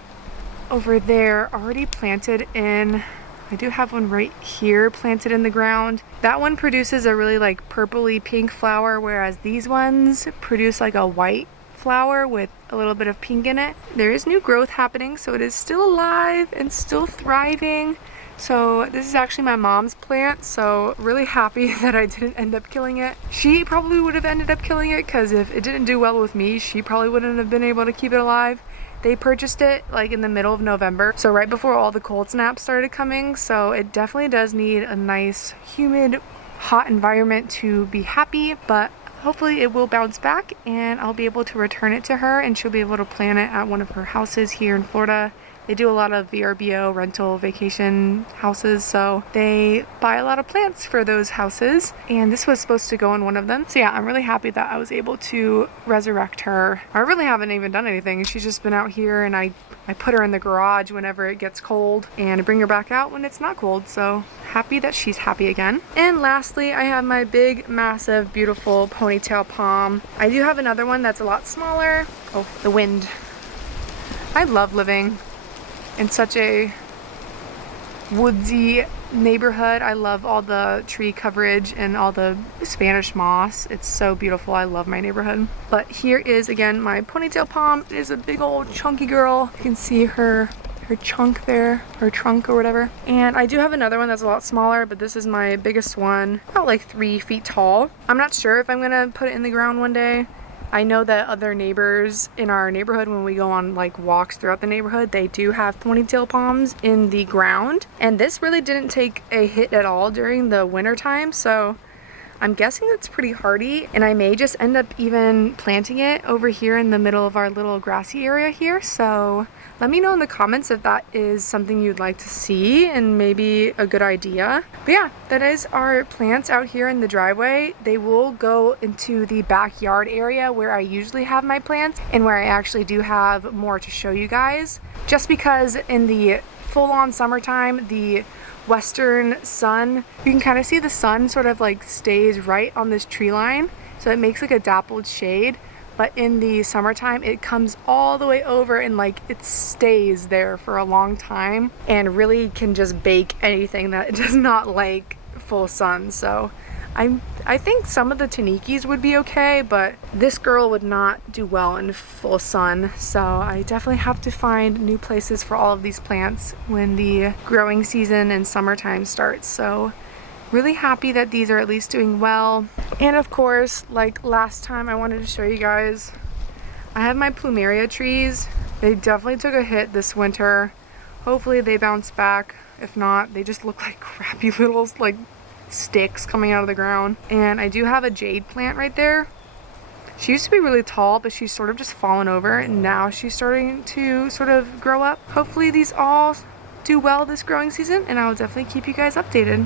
over there already planted in I do have one right here planted in the ground. That one produces a really like purpley pink flower, whereas these ones produce like a white flower with a little bit of pink in it. There is new growth happening, so it is still alive and still thriving. So this is actually my mom's plant, so really happy that I didn't end up killing it. She probably would have ended up killing it, because if it didn't do well with me, she probably wouldn't have been able to keep it alive. They purchased it like in the middle of November, so right before all the cold snaps started coming, so it definitely does need a nice, humid, hot environment to be happy, but hopefully it will bounce back and I'll be able to return it to her and she'll be able to plant it at one of her houses here in Florida. They do a lot of VRBO, rental vacation houses, so they buy a lot of plants for those houses, and this was supposed to go in one of them. So yeah, I'm really happy that I was able to resurrect her. I really haven't even done anything. She's just been out here, and I put her in the garage whenever it gets cold, and I bring her back out when it's not cold, so happy that she's happy again. And lastly, I have my big, massive, beautiful ponytail palm. I do have another one that's a lot smaller. Oh, the wind. I love living in such a woodsy neighborhood. I love all the tree coverage and all the Spanish moss. It's so beautiful. I love my neighborhood. But here is again my ponytail palm. It is a big old chunky girl. You can see her chunk there, her trunk or whatever. And I do have another one that's a lot smaller, but this is my biggest one, about like 3 feet tall. I'm not sure if I'm gonna put it in the ground one day. I know that other neighbors in our neighborhood, when we go on like walks throughout the neighborhood, they do have ponytail palms in the ground. And this really didn't take a hit at all during the winter time, so I'm guessing it's pretty hardy, and I may just end up even planting it over here in the middle of our little grassy area here. So let me know in the comments if that is something you'd like to see and maybe a good idea. But yeah, that is our plants out here in the driveway. They will go into the backyard area where I usually have my plants and where I actually do have more to show you guys. Just because in the full-on summertime, the western sun, you can kind of see the sun sort of like stays right on this tree line, so it makes like a dappled shade. But in the summertime, it comes all the way over and like it stays there for a long time and really can just bake anything that does not like full sun. So I think some of the tanikis would be okay, but this girl would not do well in full sun. So I definitely have to find new places for all of these plants when the growing season and summertime starts. So really happy that these are at least doing well. And of course, like last time, I wanted to show you guys, I have my plumeria trees. They definitely took a hit this winter. Hopefully they bounce back. If not, they just look like crappy little like sticks coming out of the ground. And I do have a jade plant right there. She used to be really tall, but she's sort of just fallen over, and now she's starting to sort of grow up. Hopefully these all do well this growing season, and I'll definitely keep you guys updated.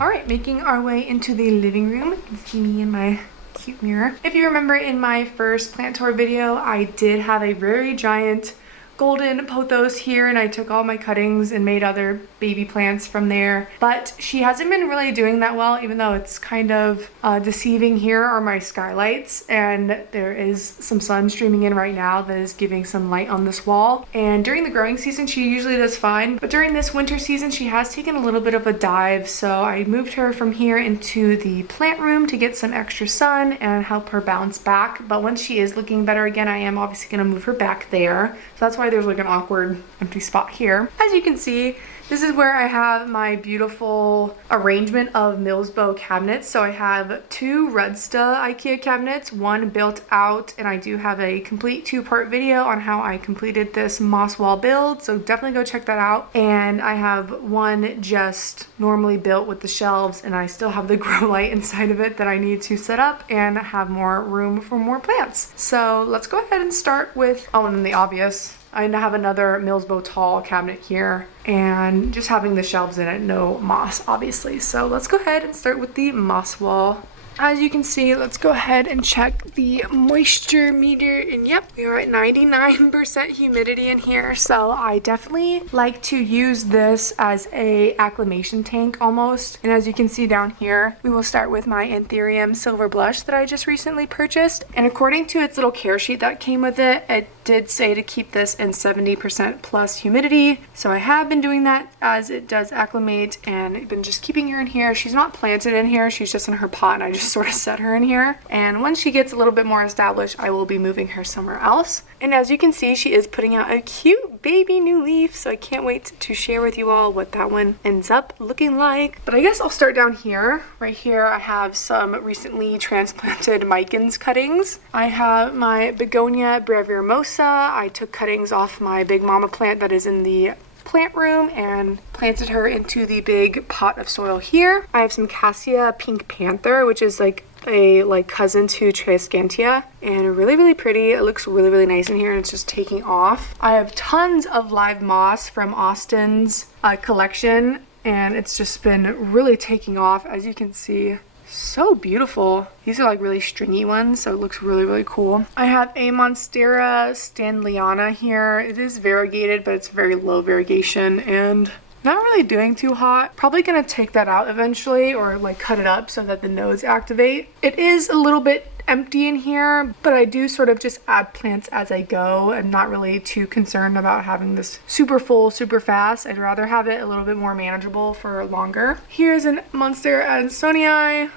Alright, making our way into the living room. You can see me in my cute mirror. If you remember in my first plant tour video, I did have a very giant golden pothos here, and I took all my cuttings and made other baby plants from there. But she hasn't been really doing that well, even though it's kind of deceiving. Here are my skylights, and there is some sun streaming in right now that is giving some light on this wall. And during the growing season, she usually does fine, but during this winter season, she has taken a little bit of a dive. So I moved her from here into the plant room to get some extra sun and help her bounce back. But once she is looking better again, I am obviously going to move her back there. So that's why there's like an awkward empty spot here. As you can see, this is where I have my beautiful arrangement of Millsbow cabinets. So I have 2 Redsta IKEA cabinets, one built out, and I do have a complete 2-part video on how I completed this moss wall build, so definitely go check that out. And I have one just normally built with the shelves, and I still have the grow light inside of it that I need to set up and have more room for more plants. So let's go ahead and start with, oh, and then the obvious, I have another Millsbow tall cabinet here, and just having the shelves in it, no moss obviously. So let's go ahead and start with the moss wall. As you can see, let's go ahead and check the moisture meter, and yep, we are at 99% humidity in here. So I definitely like to use this as a acclimation tank almost. And as you can see down here, we will start with my Anthurium silver blush that I just recently purchased. And according to its little care sheet that came with it, it did say to keep this in 70% plus humidity, so I have been doing that as it does acclimate, and I've been just keeping her in here. She's not planted in here, she's just in her pot, and I just sort of set her in here. And when she gets a little bit more established, I will be moving her somewhere else. And as you can see, she is putting out a cute baby new leaf, so I can't wait to share with you all what that one ends up looking like. But I guess I'll start down here. Right here I have some recently transplanted micans cuttings. I have my begonia breviremosa. I took cuttings off my big mama plant that is in the plant room and planted her into the big pot of soil here. I have some cassia pink panther, which is like a cousin to Triscantia, and really pretty. It looks really nice in here, and it's just taking off. I have tons of live moss from Austin's collection, and it's just been really taking off, as you can see. So beautiful. These are like really stringy ones, so it looks really cool. I have a Monstera Stanleyana here. It is variegated, but it's very low variegation and not really doing too hot. Probably gonna take that out eventually, or like cut it up so that the nodes activate. It is a little bit empty in here, but I do sort of just add plants as I go. I'm not really too concerned about having this super full super fast. I'd rather have it a little bit more manageable for longer. Here's an Monstera Adansonii.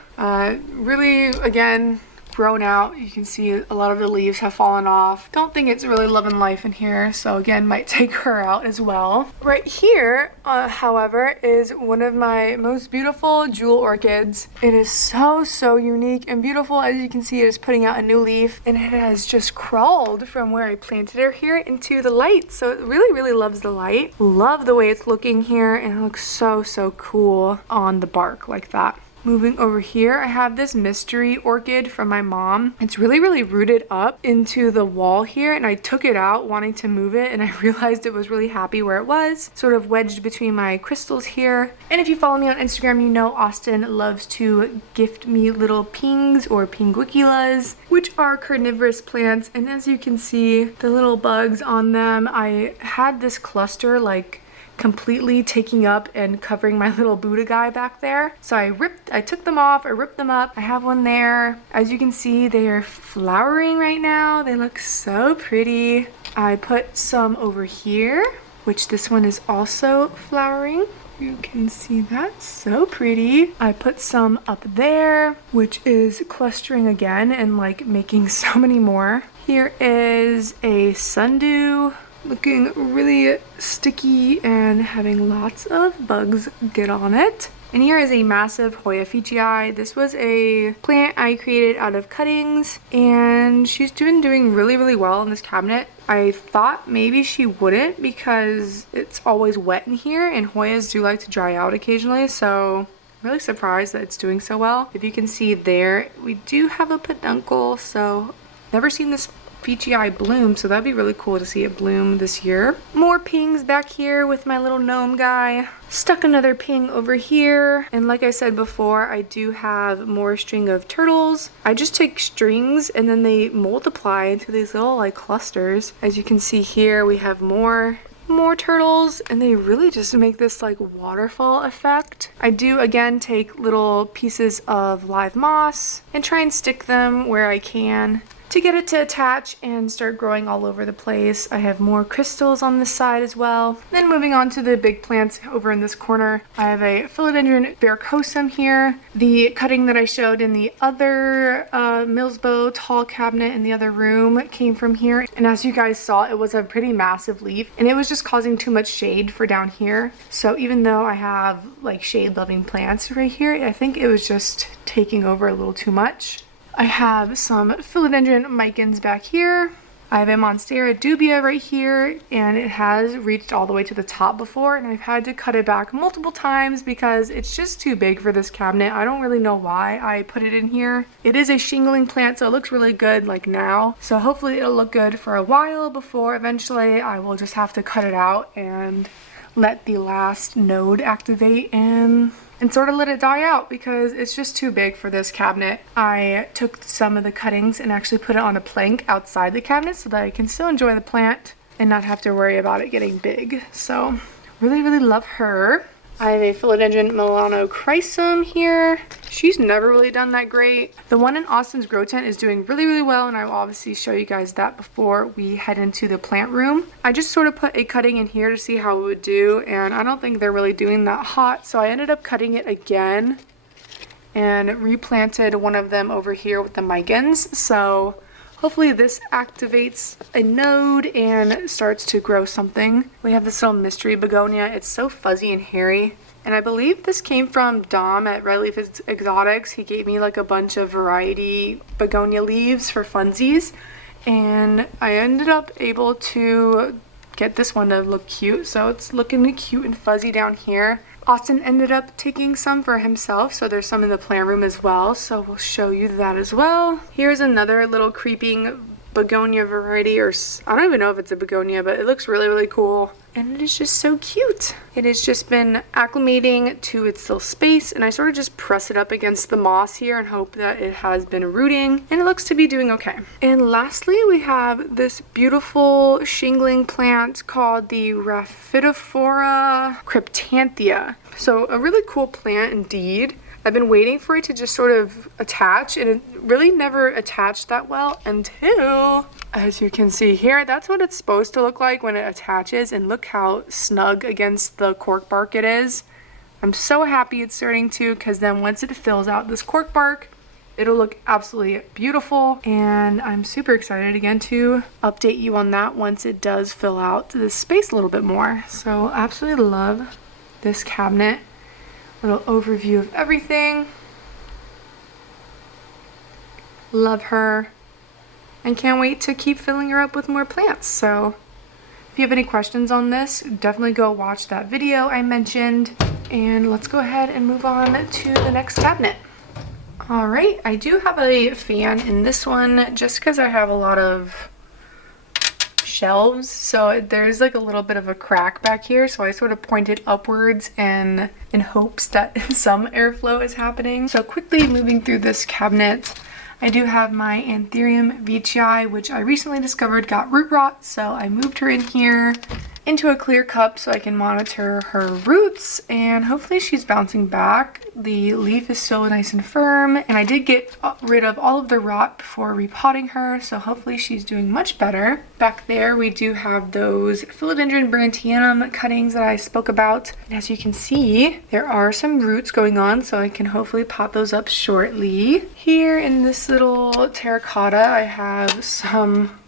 Really, again, grown out. You can see a lot of the leaves have fallen off. Don't think it's really loving life in here, so again, might take her out as well. Right here, however, is one of my most beautiful jewel orchids. It is so unique and beautiful. As you can see, it is putting out a new leaf, and it has just crawled from where I planted her here into the light. So it really loves the light. Love the way it's looking here, and it looks so cool on the bark like that. Moving over here, I have this mystery orchid from my mom. It's really rooted up into the wall here, and I took it out wanting to move it, and I realized it was really happy where it was, sort of wedged between my crystals here. And if you follow me on Instagram, you know Austin loves to gift me little pings or pinguiculas, which are carnivorous plants, and as you can see, the little bugs on them, I had this cluster like completely taking up and covering my little Buddha guy back there. So I took them off, I ripped them up. I have one there. As you can see, they are flowering right now. They look so pretty. I put some over here, which this one is also flowering. You can see that, so pretty. I put some up there, which is clustering again and like making so many more. Here is a sundew, looking really sticky and having lots of bugs get on it. And here is a massive Hoya Fichii. This was a plant I created out of cuttings, and she's been doing really well in this cabinet. I thought maybe she wouldn't because it's always wet in here, and Hoyas do like to dry out occasionally, so I'm really surprised that it's doing so well. If you can see there, we do have a peduncle, so never seen this Fichii bloom, so that'd be really cool to see it bloom this year. More pings back here with my little gnome guy. Stuck another ping over here, and like I said before, I do have more string of turtles. I just take strings and then they multiply into these little like clusters. As you can see here, we have more turtles, and they really just make this like waterfall effect. I do again take little pieces of live moss and try and stick them where I can to get it to attach and start growing all over the place. I have more crystals on this side as well. Then moving on to the big plants over in this corner, I have a philodendron varicosum here. The cutting that I showed in the other Millsbow tall cabinet in the other room came from here, and as you guys saw, it was a pretty massive leaf, and it was just causing too much shade for down here. So even though I have like shade loving plants right here, I think it was just taking over a little too much. I have some philodendron micans back here. I have a Monstera dubia right here, and it has reached all the way to the top before, and I've had to cut it back multiple times because it's just too big for this cabinet. I don't really know why I put it in here. It is a shingling plant, so it looks really good like now. So hopefully it'll look good for a while before eventually I will just have to cut it out and let the last node activate and sort of let it die out because it's just too big for this cabinet. I took some of the cuttings and actually put it on a plank outside the cabinet so that I can still enjoy the plant and not have to worry about it getting big. So really love her. I have a philodendron melanochrysum here. She's never really done that great. The one in Austin's grow tent is doing really well, and I will obviously show you guys that before we head into the plant room. I just sort of put a cutting in here to see how it would do, and I don't think they're really doing that hot, so I ended up cutting it again and replanted one of them over here with the micans. So hopefully this activates a node and starts to grow something. We have this little mystery begonia. It's so fuzzy and hairy. And I believe this came from Dom at Red Leaf Exotics. He gave me like a bunch of variety begonia leaves for funsies. And I ended up able to get this one to look cute. So it's looking cute and fuzzy down here. Austin ended up taking some for himself, so there's some in the plant room as well, so we'll show you that as well. Here's another little creeping begonia variety, or I don't even know if it's a begonia, but it looks really cool. And it is just so cute. It has just been acclimating to its little space, and I sort of just press it up against the moss here and hope that it has been rooting, and it looks to be doing okay. And lastly, we have this beautiful shingling plant called the Rhaphidophora cryptanthia. So a really cool plant indeed. I've been waiting for it to just sort of attach, and it really never attached that well until, as you can see here, that's what it's supposed to look like when it attaches, and look how snug against the cork bark it is. I'm so happy it's starting to, because then once it fills out this cork bark, it'll look absolutely beautiful, and I'm super excited again to update you on that once it does fill out this space a little bit more. So absolutely love this cabinet. Little overview of everything. Love her, and can't wait to keep filling her up with more plants. So if you have any questions on this, definitely go watch that video I mentioned, and let's go ahead and move on to the next cabinet. All right, I do have a fan in this one just because I have a lot of shelves, so there's like a little bit of a crack back here, so I sort of pointed upwards and in hopes that some airflow is happening. So quickly moving through this cabinet, I do have my Anthurium veitchii, which I recently discovered got root rot, so I moved her in here into a clear cup so I can monitor her roots, and hopefully she's bouncing back. The leaf is still nice and firm, and I did get rid of all of the rot before repotting her, so hopefully she's doing much better. Back there we do have those Philodendron brandtianum cuttings that I spoke about, and as you can see there are some roots going on, so I can hopefully pot those up shortly. Here in this little terracotta I have some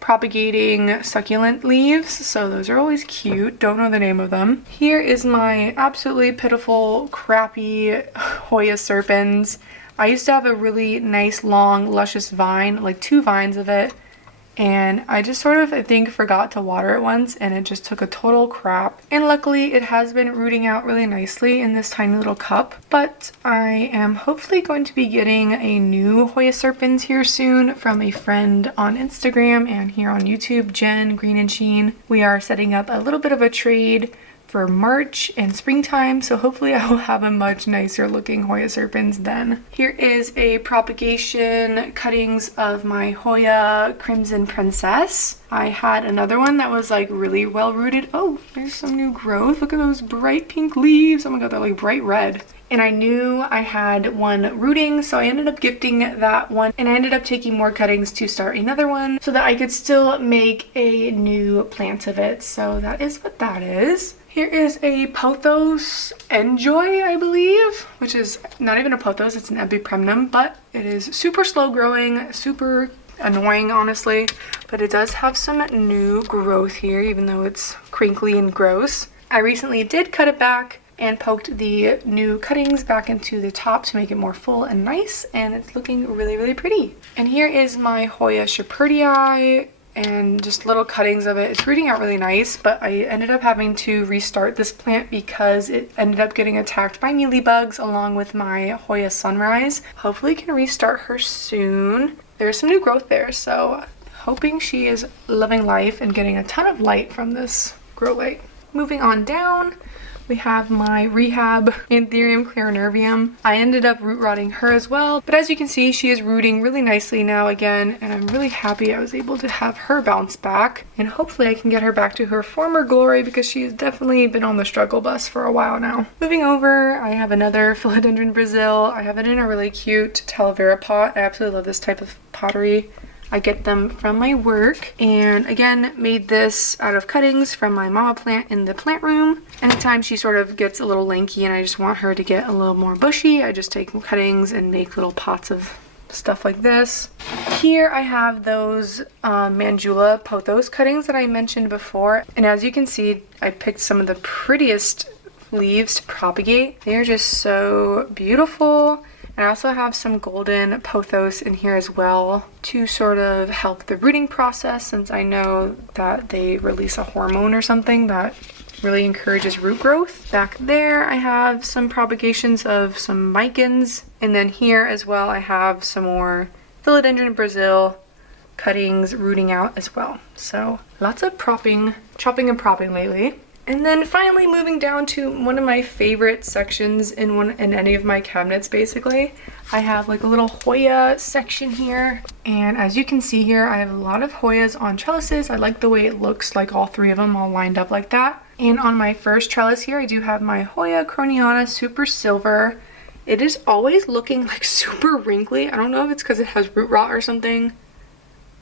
propagating succulent leaves, so those are always cute. Don't know the name of them. Here is my absolutely pitiful, crappy Hoya serpens. I used to have a really nice, long, luscious vine, like 2 vines of it, and I just sort of, I think, forgot to water it once, and it just took a total crap. And luckily, it has been rooting out really nicely in this tiny little cup, but I am hopefully going to be getting a new Hoya serpens here soon from a friend on Instagram and here on YouTube, Jen Green and Sheen. We are setting up a little bit of a trade for March and springtime, so hopefully I will have a much nicer looking Hoya serpens then. Here is a propagation cuttings of my Hoya Crimson Princess. I had another one that was like really well rooted. Oh, there's some new growth. Look at those bright pink leaves. Oh my god, they're like bright red. And I knew I had one rooting, so I ended up gifting that one, and I ended up taking more cuttings to start another one so that I could still make a new plant of it. So that is what that is. Here is a Pothos Enjoy, I believe, which is not even a pothos, it's an epipremnum, but it is super slow growing, super annoying honestly, but it does have some new growth here even though it's crinkly and gross. I recently did cut it back and poked the new cuttings back into the top to make it more full and nice, and it's looking really pretty. And here is my Hoya Shepardii, and just little cuttings of it. It's rooting out really nice, but I ended up having to restart this plant because it ended up getting attacked by mealybugs along with my Hoya Sunrise. Hopefully can restart her soon. There's some new growth there, so hoping she is loving life and getting a ton of light from this grow light. Moving on down, we have my Rehab Anthurium clarinervium. I ended up root rotting her as well, but as you can see, she is rooting really nicely now again, and I'm really happy I was able to have her bounce back, and hopefully I can get her back to her former glory because she has definitely been on the struggle bus for a while now. Moving over, I have another Philodendron Brazil. I have it in a really cute Talavera pot. I absolutely love this type of pottery. I get them from my work, and again made this out of cuttings from my mama plant in the plant room. Anytime she sort of gets a little lanky and I just want her to get a little more bushy, I just take cuttings and make little pots of stuff like this. Here I have those Mandula pothos cuttings that I mentioned before, and as you can see, I picked some of the prettiest leaves to propagate. They are just so beautiful. And I also have some golden pothos in here as well to sort of help the rooting process, since I know that they release a hormone or something that really encourages root growth. Back there I have some propagations of some micans, and then here as well I have some more Philodendron Brazil cuttings rooting out as well. So lots of chopping and propping lately. And then finally moving down to one of my favorite sections in any of my cabinets basically. I have like a little Hoya section here, and as you can see here I have a lot of Hoyas on trellises. I like the way it looks, like all three of them all lined up like that. And on my first trellis here I do have my Hoya Croniana Super Silver. It is always looking like super wrinkly. I don't know if it's because it has root rot or something,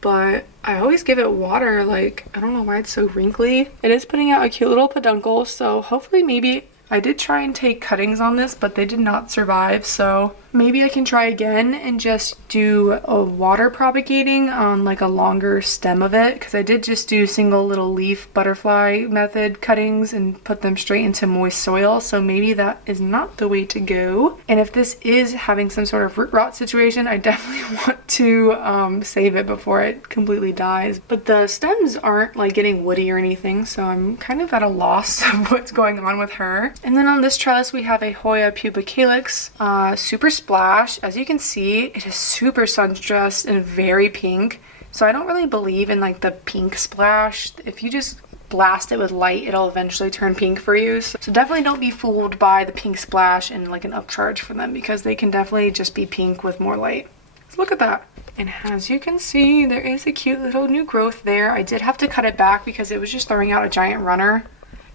but I always give it water. Like, I don't know why it's so wrinkly. It is putting out a cute little peduncle, so hopefully maybe I did try and take cuttings on this, but they did not survive, so maybe I can try again and just do a water propagating on like a longer stem of it, because I did just do single little leaf butterfly method cuttings and put them straight into moist soil, so maybe that is not the way to go. And if this is having some sort of root rot situation, I definitely want to save it before it completely dies. But the stems aren't like getting woody or anything, so I'm kind of at a loss of what's going on with her. And then on this trellis we have a Hoya pubicalyx Super Splash. As you can see, it is super sun stressed and very pink, so I don't really believe in like the pink splash. If you just blast it with light, it'll eventually turn pink for you, so definitely don't be fooled by the pink splash and like an upcharge for them, because they can definitely just be pink with more light. So look at that. And as you can see, there is a cute little new growth there. I did have to cut it back because it was just throwing out a giant runner.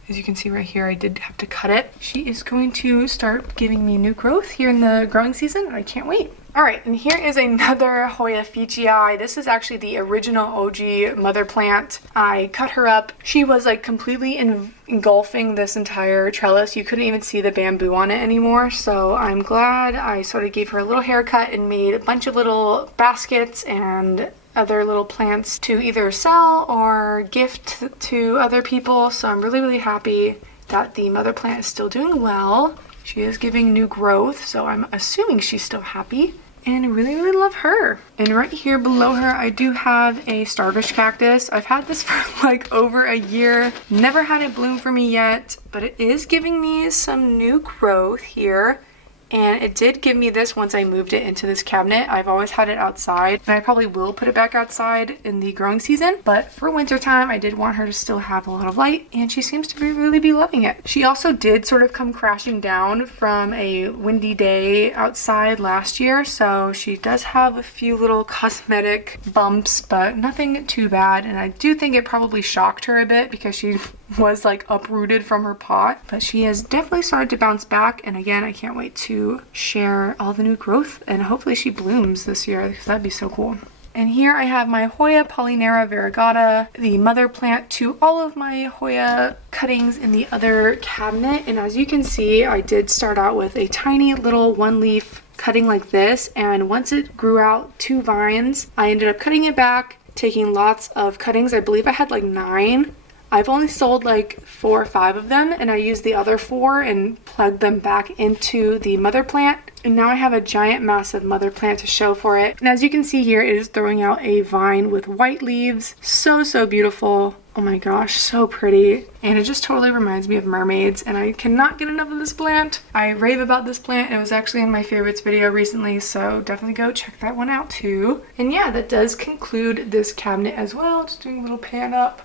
As you can see right here, I did have to cut it. She is going to start giving me new growth here in the growing season, and I can't wait. All right, and here is another Hoya Ficii. This is actually the original OG mother plant. I cut her up. She was like completely engulfing this entire trellis. You couldn't even see the bamboo on it anymore. So I'm glad I sort of gave her a little haircut and made a bunch of little baskets and other little plants to either sell or gift to other people. So I'm really happy that the mother plant is still doing well. She is giving new growth, so I'm assuming she's still happy, and I really love her. And right here below her I do have a starfish cactus. I've had this for like over a year, never had it bloom for me yet, but it is giving me some new growth here. And it did give me this once I moved it into this cabinet. I've always had it outside, and I probably will put it back outside in the growing season. But for winter time, I did want her to still have a lot of light, and she seems to really be loving it. She also did sort of come crashing down from a windy day outside last year, so she does have a few little cosmetic bumps, but nothing too bad. And I do think it probably shocked her a bit because she was like uprooted from her pot, but she has definitely started to bounce back. And again, I can't wait to share all the new growth, and hopefully she blooms this year, because that'd be so cool. And here I have my Hoya Polynera variegata, the mother plant to all of my Hoya cuttings in the other cabinet. And as you can see, I did start out with a tiny little one leaf cutting like this, and once it grew out 2 vines, I ended up cutting it back, taking lots of cuttings. I believe I had like 9. I've only sold like 4 or 5 of them, and I used the other 4 and plugged them back into the mother plant. And now I have a giant massive mother plant to show for it. And as you can see here, it is throwing out a vine with white leaves. So beautiful. Oh my gosh, so pretty. And it just totally reminds me of mermaids, and I cannot get enough of this plant. I rave about this plant. It was actually in my favorites video recently, so definitely go check that one out too. And yeah, that does conclude this cabinet as well. Just doing a little pan up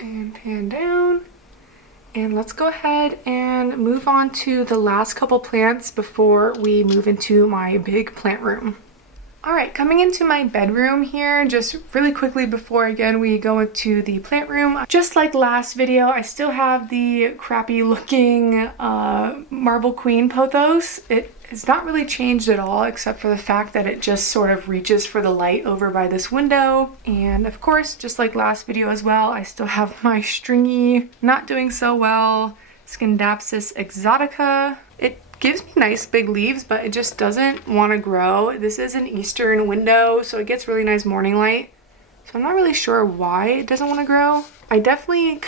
and pan down. And let's go ahead and move on to the last couple plants before we move into my big plant room. Alright, coming into my bedroom here, just really quickly before again we go into the plant room. Just like last video, I still have the crappy looking Marble Queen pothos. It has not really changed at all, except for the fact that it just sort of reaches for the light over by this window. And of course, just like last video as well, I still have my stringy, not doing so well, Scindapsus exotica. It gives me nice big leaves, but it just doesn't want to grow. This is an eastern window, so it gets really nice morning light. So I'm not really sure why it doesn't want to grow. I definitely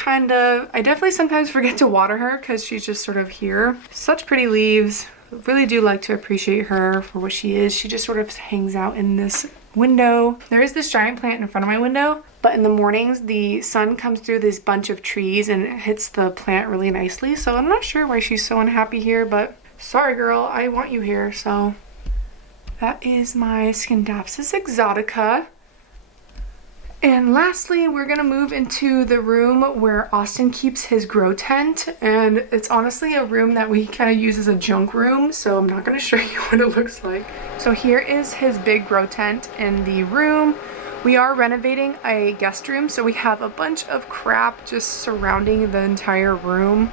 sometimes forget to water her because she's just sort of here. Such pretty leaves. Really do like to appreciate her for what she is. She just sort of hangs out in this window. There is this giant plant in front of my window, but in the mornings the sun comes through this bunch of trees and it hits the plant really nicely. So I'm not sure why she's so unhappy here, but sorry girl, I want you here. So that is my Scindapsus exotica. And lastly, we're gonna move into the room where Austin keeps his grow tent, and it's honestly a room that we kind of use as a junk room, so I'm not gonna show you what it looks like. So here is his big grow tent in the room. We are renovating a guest room, so we have a bunch of crap just surrounding the entire room.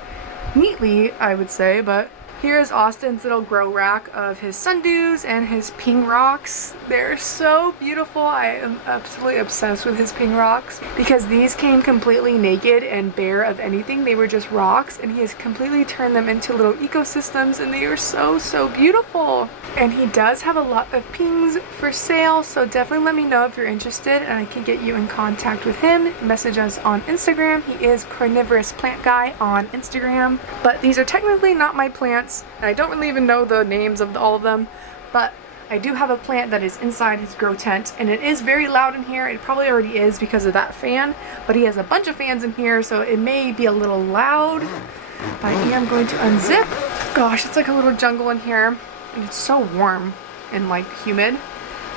Neatly, I would say, but here is Austin's little grow rack of his sundews and his ping rocks. They're so beautiful. I am absolutely obsessed with his ping rocks because these came completely naked and bare of anything. They were just rocks, and he has completely turned them into little ecosystems, and they are so, so beautiful. And he does have a lot of pings for sale, so definitely let me know if you're interested and I can get you in contact with him. Message us on Instagram. He is Carnivorous Plant Guy on Instagram. But these are technically not my plants. I don't really even know the names of all of them, but I do have a plant that is inside his grow tent, and it is very loud in here. It probably already is because of that fan, but he has a bunch of fans in here, so it may be a little loud. But I am going to unzip. Gosh, it's like a little jungle in here, and it's so warm and like humid.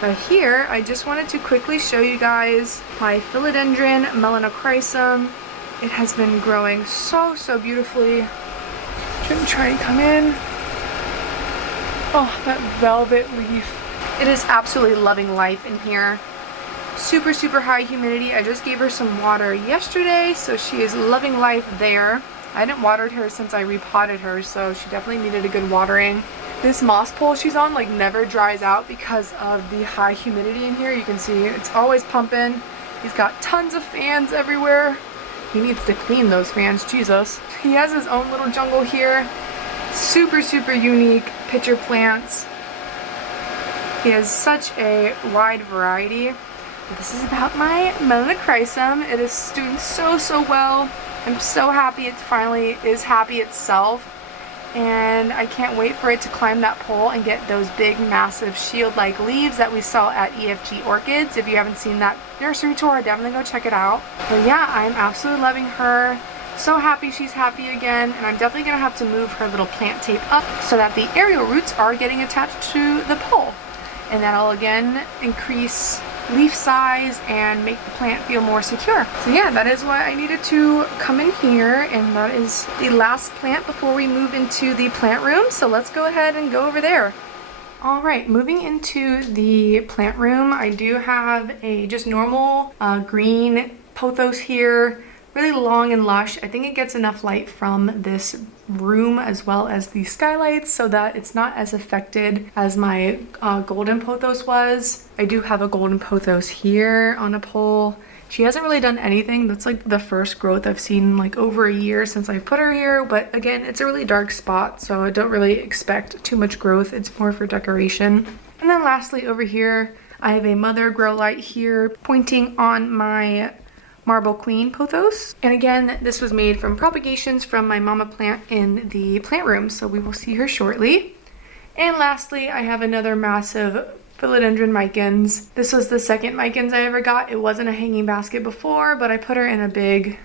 But here, I just wanted to quickly show you guys my Philodendron melanochrysum. It has been growing so, so beautifully. Gonna try and come in. Oh, that velvet leaf. It is absolutely loving life in here. Super, super high humidity. I just gave her some water yesterday, so she is loving life there. I hadn't watered her since I repotted her, so she definitely needed a good watering. This moss pole she's on like never dries out because of the high humidity in here. You can see it's always pumping. He's got tons of fans everywhere. He needs to clean those fans, Jesus. He has his own little jungle here. Super, super unique pitcher plants. He has such a wide variety. But this is about my melanochrysum. It is doing so, so well. I'm so happy it finally is happy itself. And I can't wait for it to climb that pole and get those big, massive shield-like leaves that we saw at EFG Orchids. If you haven't seen that nursery tour, definitely go check it out. But yeah, I'm absolutely loving her. So happy she's happy again, and I'm definitely gonna have to move her little plant tape up so that the aerial roots are getting attached to the pole. And that'll again increase leaf size and make the plant feel more secure. So yeah, that is why I needed to come in here, and that is the last plant before we move into the plant room. So let's go ahead and go over there. All right, moving into the plant room, I do have a just normal green pothos here. Really long and lush. I think it gets enough light from this room as well as the skylights so that it's not as affected as my golden pothos was. I do have a golden pothos here on a pole. She hasn't really done anything. That's like the first growth I've seen in like over a year since I've put her here, but again, it's a really dark spot, so I don't really expect too much growth. It's more for decoration. And then lastly over here, I have a mother grow light here pointing on my Marble Queen pothos. And again, this was made from propagations from my mama plant in the plant room, so we will see her shortly. And lastly, I have another massive Philodendron micans. This was the second micans I ever got. It wasn't a hanging basket before, but I put her in a big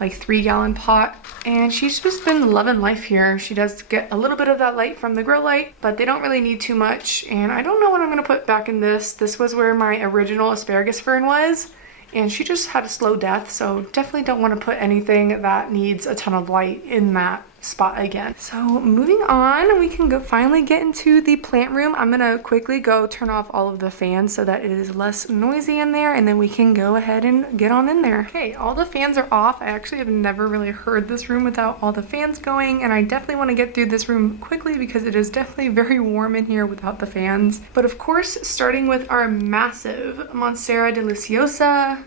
like 3-gallon pot, and she's just been loving life here. She does get a little bit of that light from the grow light, but they don't really need too much. And I don't know what I'm gonna put back in this. This was where my original asparagus fern was, and she just had a slow death, so definitely don't want to put anything that needs a ton of light in that spot again. So moving on, we can go finally get into the plant room. I'm gonna quickly go turn off all of the fans so that it is less noisy in there, and then we can go ahead and get on in there. Okay, all the fans are off. I actually have never really heard this room without all the fans going, and I definitely want to get through this room quickly because it is definitely very warm in here without the fans. But of course, starting with our massive Monstera deliciosa.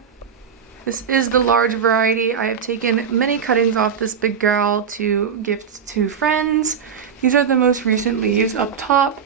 This is the large variety. I have taken many cuttings off this big girl to gift to friends. These are the most recent leaves up top.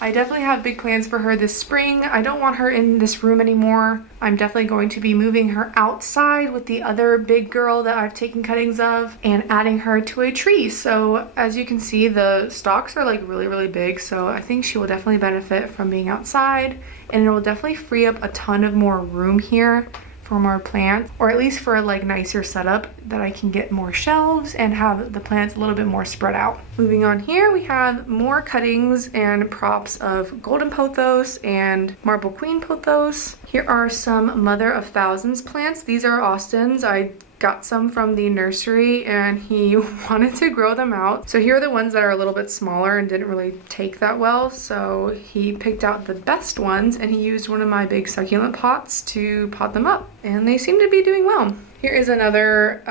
I definitely have big plans for her this spring. I don't want her in this room anymore. I'm definitely going to be moving her outside with the other big girl that I've taken cuttings of and adding her to a tree. So as you can see, the stalks are like really big. So I think she will definitely benefit from being outside, and it will definitely free up a ton of more room here for more plants, or at least for a like nicer setup that I can get more shelves and have the plants a little bit more spread out. Moving on here, we have more cuttings and props of golden pothos and marble queen pothos. Here are some mother of thousands plants. These are Austin's. I got some from the nursery and he wanted to grow them out. So here are the ones that are a little bit smaller and didn't really take that well. So he picked out the best ones and he used one of my big succulent pots to pot them up. And they seem to be doing well. Here is another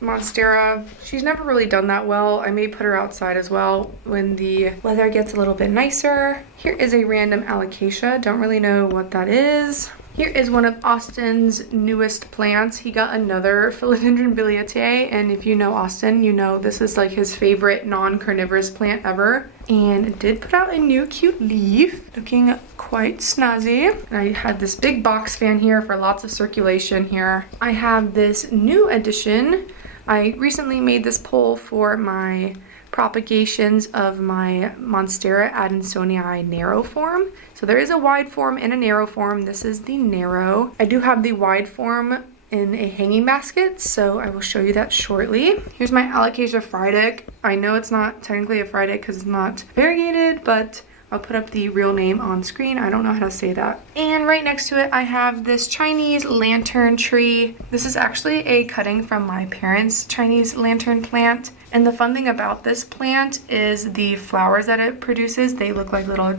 Monstera. She's never really done that well. I may put her outside as well when the weather gets a little bit nicer. Here is a random alocasia. Don't really know what that is. Here is one of Austin's newest plants. He got another Philodendron biliaceae, and if you know Austin, you know this is like his favorite non-carnivorous plant ever. And it did put out a new cute leaf, looking quite snazzy. And I had this big box fan here for lots of circulation here. I have this new addition. I recently made this pole for my propagations of my Monstera adansonii narrow form. So there is a wide form and a narrow form. This is the narrow. I do have the wide form in a hanging basket, so I will show you that shortly. Here's my Alocasia Frydek. I know it's not technically a Frydek because it's not variegated, but I'll put up the real name on screen. I don't know how to say that. And right next to it, I have this Chinese lantern tree. This is actually a cutting from my parents' Chinese lantern plant. And the fun thing about this plant is the flowers that it produces. They look like little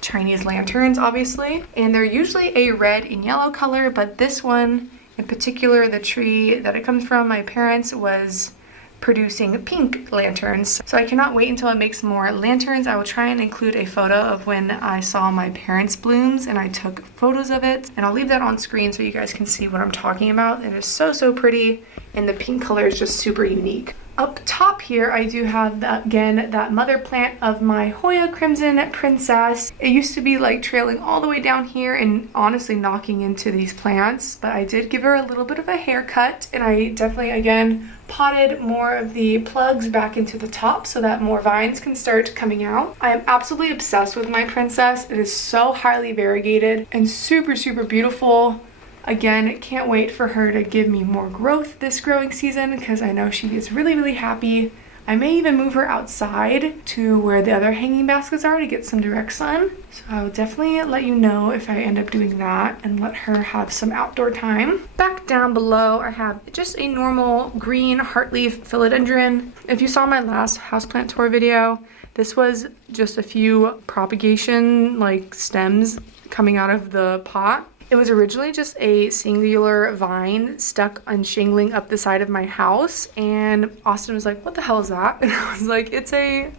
Chinese lanterns, obviously. And they're usually a red and yellow color, but this one in particular, the tree that it comes from, my parents, was producing pink lanterns. So I cannot wait until it makes more lanterns. I will try and include a photo of when I saw my parents' blooms and I took photos of it, and I'll leave that on screen so you guys can see what I'm talking about. It is so pretty, and the pink color is just super unique. Up top here, I do have, that mother plant of my Hoya Crimson Princess. It used to be like trailing all the way down here and honestly knocking into these plants, but I did give her a little bit of a haircut, and I definitely, again, potted more of the plugs back into the top so that more vines can start coming out. I am absolutely obsessed with my princess. It is so highly variegated and super beautiful. Again, can't wait for her to give me more growth this growing season because I know she is really happy. I may even move her outside to where the other hanging baskets are to get some direct sun. So I will definitely let you know if I end up doing that and let her have some outdoor time. Back down below, I have just a normal green heartleaf philodendron. If you saw my last houseplant tour video, this was just a few propagation like stems coming out of the pot. It was originally just a singular vine stuck on shingling up the side of my house, and Austin was like, what the hell is that? And I was like, it's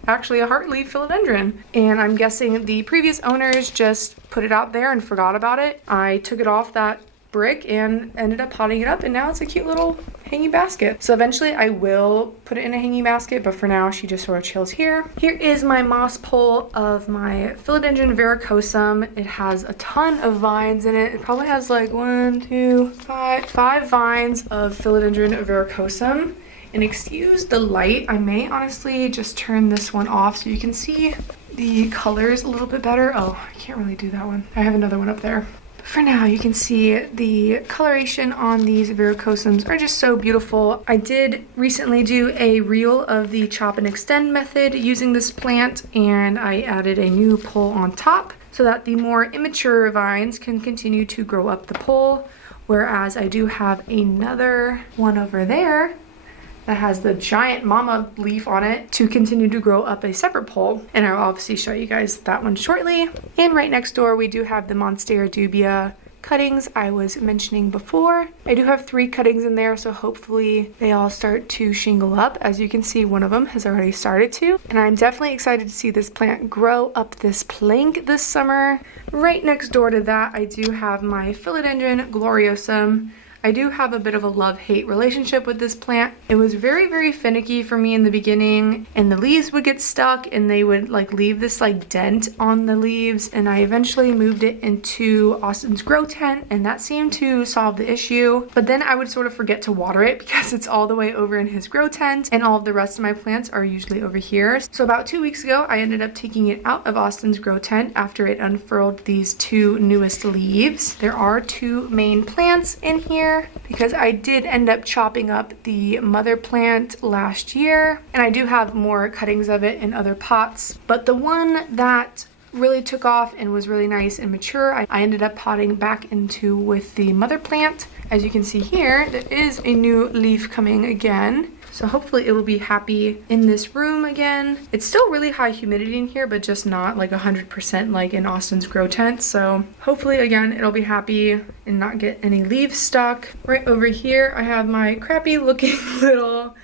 actually a heartleaf philodendron. And I'm guessing the previous owners just put it out there and forgot about it. I took it off that brick and ended up potting it up, and now it's a cute little hanging basket. So eventually I will put it in a hanging basket, but for now she just sort of chills here. Here is my moss pole of my Philodendron verrucosum. It has a ton of vines in it. It probably has like 5 vines of Philodendron verrucosum. And excuse the light, I may honestly just turn this one off so you can see the colors a little bit better. Oh, I can't really do that one. I have another one up there. For now, you can see the coloration on these verrucosums are just so beautiful. I did recently do a reel of the chop and extend method using this plant, and I added a new pole on top so that the more immature vines can continue to grow up the pole Whereas I do have another one over there that has the giant mama leaf on it to continue to grow up a separate pole. And I'll obviously show you guys that one shortly. And right next door, we do have the Monstera dubia cuttings I was mentioning before. I do have 3 cuttings in there, so hopefully they all start to shingle up. As you can see, one of them has already started to. And I'm definitely excited to see this plant grow up this plank this summer. Right next door to that, I do have my Philodendron gloriosum. I do have a bit of a love-hate relationship with this plant. It was very, very finicky for me in the beginning, and the leaves would get stuck and they would like leave this like dent on the leaves, and I eventually moved it into Austin's grow tent, and that seemed to solve the issue. But then I would sort of forget to water it because it's all the way over in his grow tent, and all of the rest of my plants are usually over here. So about 2 weeks ago, I ended up taking it out of Austin's grow tent after it unfurled these 2 newest leaves. There are 2 main plants in here because I did end up chopping up the mother plant last year, and I do have more cuttings of it in other pots. But the one that really took off and was really nice and mature, I ended up potting back into with the mother plant. As you can see here, there is a new leaf coming again. So hopefully it will be happy in this room again. It's still really high humidity in here, but just not like 100% like in Austin's grow tent. So hopefully again, it'll be happy and not get any leaves stuck. Right over here, I have my crappy looking little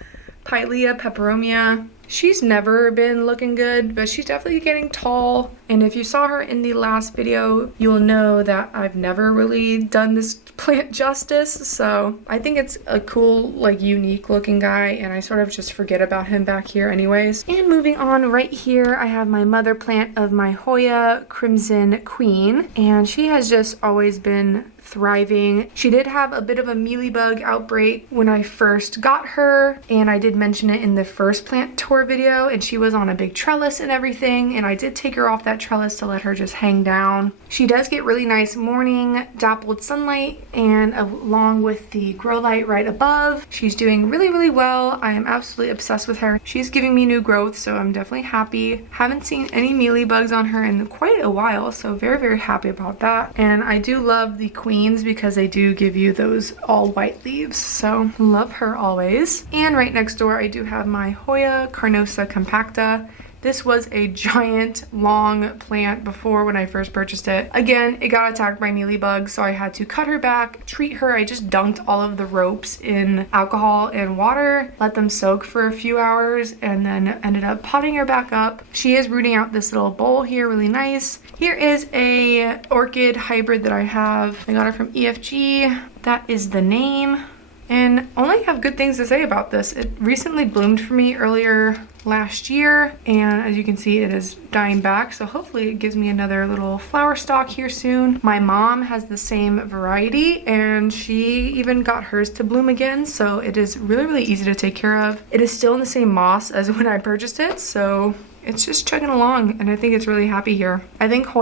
Pilea peperomia. She's never been looking good, but she's definitely getting tall. And if you saw her in the last video, you'll know that I've never really done this plant justice. So I think it's a cool, like unique looking guy, and I sort of just forget about him back here anyways. And moving on, right here, I have my mother plant of my Hoya Crimson Queen, and she has just always been thriving. She did have a bit of a mealybug outbreak when I first got her, and I did mention it in the first plant tour video, and she was on a big trellis and everything, and I did take her off that trellis to let her just hang down. She does get really nice morning dappled sunlight, and along with the grow light right above, she's doing really, really well. I am absolutely obsessed with her. She's giving me new growth, so I'm definitely happy. Haven't seen any mealybugs on her in quite a while, so very, very happy about that. And I do love the queen because they do give you those all white leaves, so love her always. And right next door, I do have my Hoya Carnosa compacta. This was a giant long plant before when I first purchased it. Again, it got attacked by mealybugs, so I had to cut her back, treat her. I just dunked all of the ropes in alcohol and water, let them soak for a few hours, and then ended up potting her back up. She is rooting out this little bowl here, really nice. Here is a orchid hybrid that I have. I got it from EFG. That is the name. And only have good things to say about this. It recently bloomed for me earlier last year, and as you can see, it is dying back, so hopefully it gives me another little flower stalk here soon. My mom has the same variety, and she even got hers to bloom again, so it is really, really easy to take care of. It is still in the same moss as when I purchased it, so it's just chugging along, and I think it's really happy here. I think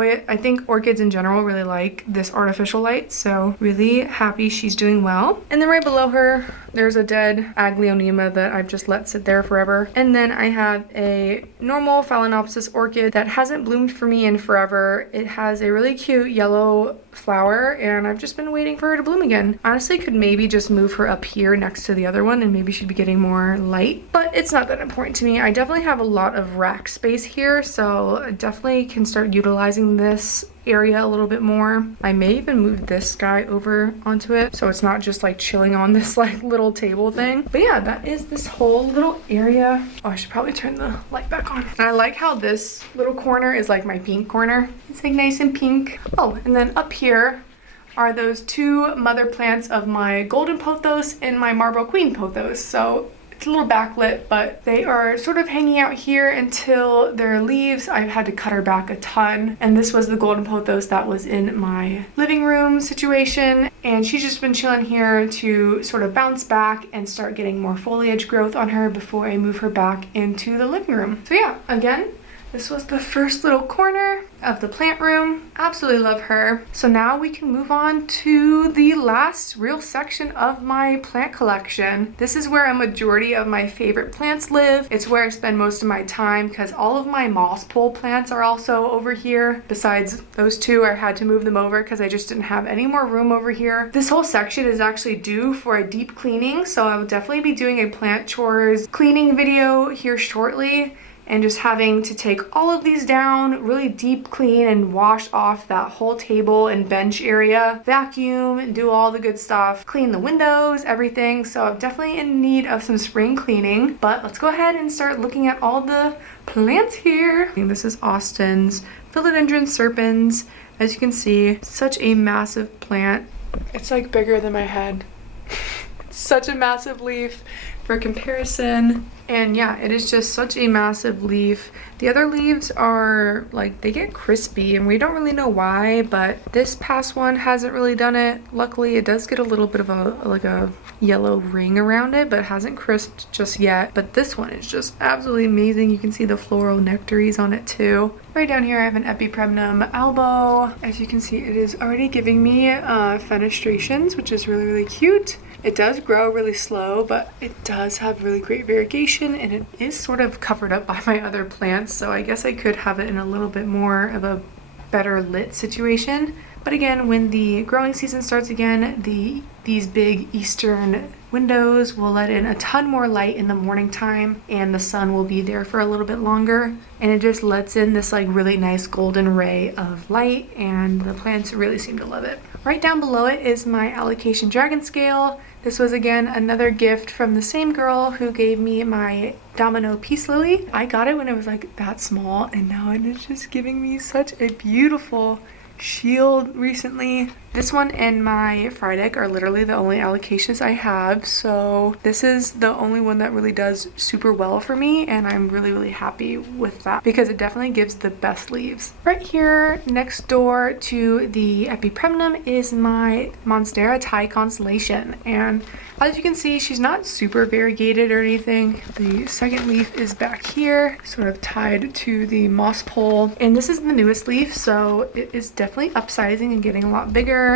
orchids in general really like this artificial light, so really happy she's doing well. And then right below her, there's a dead Aglaonema that I've just let sit there forever. And then I have a normal Phalaenopsis orchid that hasn't bloomed for me in forever. It has a really cute yellow flower, and I've just been waiting for her to bloom again. Honestly, could maybe just move her up here next to the other one, and maybe she'd be getting more light, but it's not that important to me. I definitely have a lot of rack space here, so I definitely can start utilizing this area a little bit more. I may even move this guy over onto it so it's not just like chilling on this like little table thing. But yeah, that is this whole little area. Oh, I should probably turn the light back on. And I like how this little corner is like my pink corner. It's like nice and pink. Oh, and then up here are those 2 mother plants of my golden pothos and my marble queen pothos. So it's a little backlit, but they are sort of hanging out here until their leaves. I've had to cut her back a ton. And this was the golden pothos that was in my living room situation. And she's just been chilling here to sort of bounce back and start getting more foliage growth on her before I move her back into the living room. So yeah, again, This was the first little corner of the plant room. Absolutely love her. So now we can move on to the last real section of my plant collection. This is where a majority of my favorite plants live. It's where I spend most of my time because all of my moss pole plants are also over here. Besides those two, I had to move them over because I just didn't have any more room over here. This whole section is actually due for a deep cleaning, so I will definitely be doing a plant chores cleaning video here shortly, and just having to take all of these down, really deep clean and wash off that whole table and bench area, vacuum and do all the good stuff, clean the windows, everything. So I'm definitely in need of some spring cleaning, but let's go ahead and start looking at all the plants here. And this is Austin's Philodendron serpens. As you can see, such a massive plant. It's like bigger than my head. Such a massive leaf for comparison. And yeah, it is just such a massive leaf. The other leaves are like, they get crispy and we don't really know why, but this past one hasn't really done it. Luckily, it does get a little bit of a yellow ring around it, but it hasn't crisped just yet. But this one is just absolutely amazing. You can see the floral nectaries on it too. Right down here, I have an Epipremnum albo. As you can see, it is already giving me fenestrations, which is really, really cute. It does grow really slow, but it does have really great variegation, and it is sort of covered up by my other plants, so I guess I could have it in a little bit more of a better lit situation. But again, when the growing season starts again, these big eastern windows will let in a ton more light in the morning time, and the sun will be there for a little bit longer, and it just lets in this like really nice golden ray of light, and the plants really seem to love it. Right down below it is my allocation dragon scale. This was again another gift from the same girl who gave me my domino peace lily. I got it when it was like that small, and now it is just giving me such a beautiful shield recently. This one and my Frydek are literally the only allocations I have, so this is the only one that really does super well for me, and I'm really, really happy with that because it definitely gives the best leaves. Right here next door to the Epipremnum is my Monstera Thai Constellation, and as you can see, she's not super variegated or anything. The second leaf is back here, sort of tied to the moss pole, and this is the newest leaf, so it is definitely upsizing and getting a lot bigger.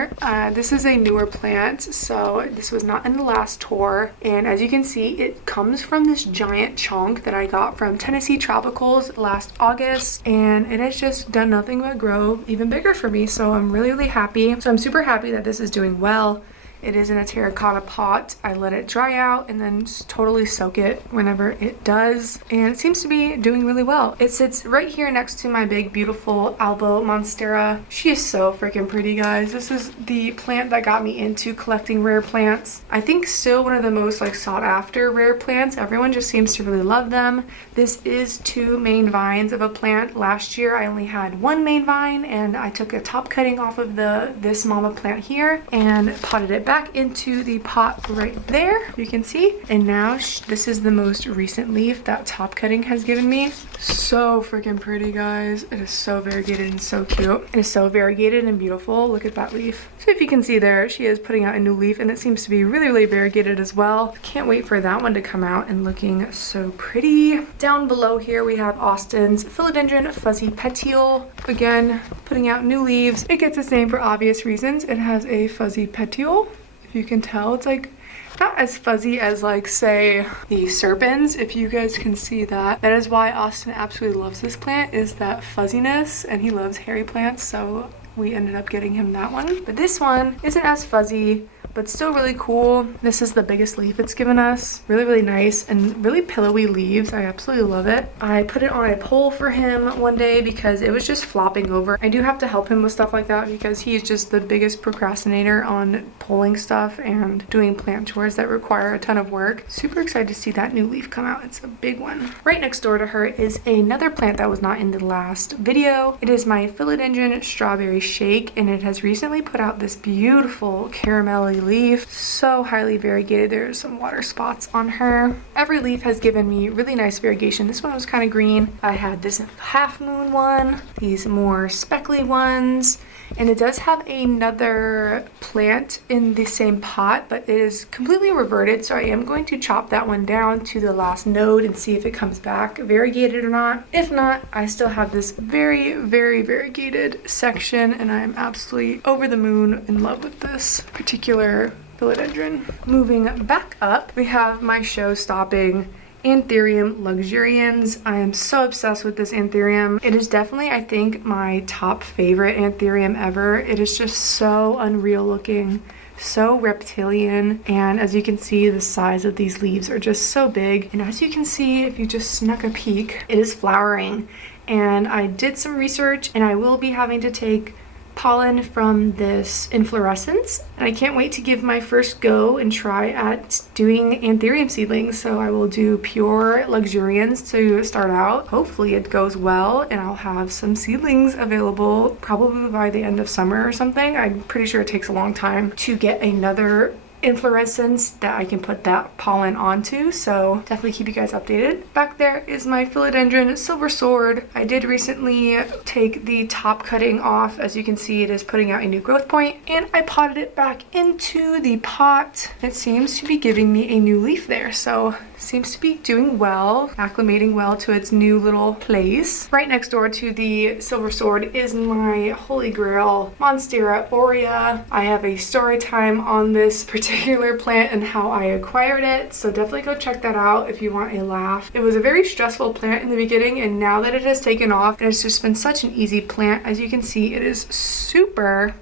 This is a newer plant, so this was not in the last tour, and as you can see, it comes from this giant chunk that I got from Tennessee Tropicals last August, and it has just done nothing but grow even bigger for me, so I'm really, really happy. So I'm super happy that this is doing well. It is in a terracotta pot. I let it dry out and then just totally soak it whenever it does. And it seems to be doing really well. It sits right here next to my big, beautiful Albo Monstera. She is so freaking pretty, guys. This is the plant that got me into collecting rare plants. I think still one of the most like sought after rare plants. Everyone just seems to really love them. This is 2 main vines of a plant. Last year, I only had 1 main vine, and I took a top cutting off of this mama plant here and potted it back into the pot right there, you can see. And now this is the most recent leaf that top cutting has given me. So freaking pretty, guys. It is so variegated and so cute. It is so variegated and beautiful. Look at that leaf. So if you can see there, she is putting out a new leaf, and it seems to be really, really variegated as well. Can't wait for that one to come out and looking so pretty. Down below here we have Austin's Philodendron Fuzzy Petiole. Again, putting out new leaves. It gets its name for obvious reasons. It has a fuzzy petiole. If you can tell, it's like not as fuzzy as like say the serpens, if you guys can see that. That is why Austin absolutely loves this plant, is that fuzziness, and he loves hairy plants, so we ended up getting him that one. But this one isn't as fuzzy, but still really cool. This is the biggest leaf it's given us. Really, really nice and really pillowy leaves. I absolutely love it. I put it on a pole for him one day because it was just flopping over. I do have to help him with stuff like that because he's just the biggest procrastinator on pulling stuff and doing plant chores that require a ton of work. Super excited to see that new leaf come out. It's a big one. Right next door to her is another plant that was not in the last video. It is my Philodendron Strawberry Shake, and it has recently put out this beautiful caramelly leaf. So highly variegated. There's some water spots on her. Every leaf has given me really nice variegation. This one was kind of green. I had this half moon one, these more speckly ones, and it does have another plant in the same pot, but it is completely reverted, so I am going to chop that one down to the last node and see if it comes back variegated or not. If not, I still have this very, very variegated section, and I am absolutely over the moon in love with this particular philodendron. Moving back up, we have my show-stopping Anthurium luxurians. I am so obsessed with this anthurium. It is definitely, I think, my top favorite anthurium ever. It is just so unreal looking, so reptilian, and as you can see, the size of these leaves are just so big. And as you can see, if you just snuck a peek, it is flowering. And I did some research, and I will be having to take pollen from this inflorescence, and I can't wait to give my first go and try at doing anthurium seedlings. So I will do pure luxurians to start out. Hopefully it goes well and I'll have some seedlings available probably by the end of summer or something. I'm pretty sure it takes a long time to get another inflorescence that I can put that pollen onto, so definitely keep you guys updated. Back there is my philodendron silver sword. I did recently take the top cutting off. As you can see, it is putting out a new growth point, and I potted it back into the pot. It seems to be giving me a new leaf there, so seems to be doing well, acclimating well to its new little place. Right next door to the silver sword is my holy grail Monstera aurea. I have a story time on this particular plant and how I acquired it, so definitely go check that out if you want a laugh. It was a very stressful plant in the beginning, and now that it has taken off, it has just been such an easy plant. As you can see, it is super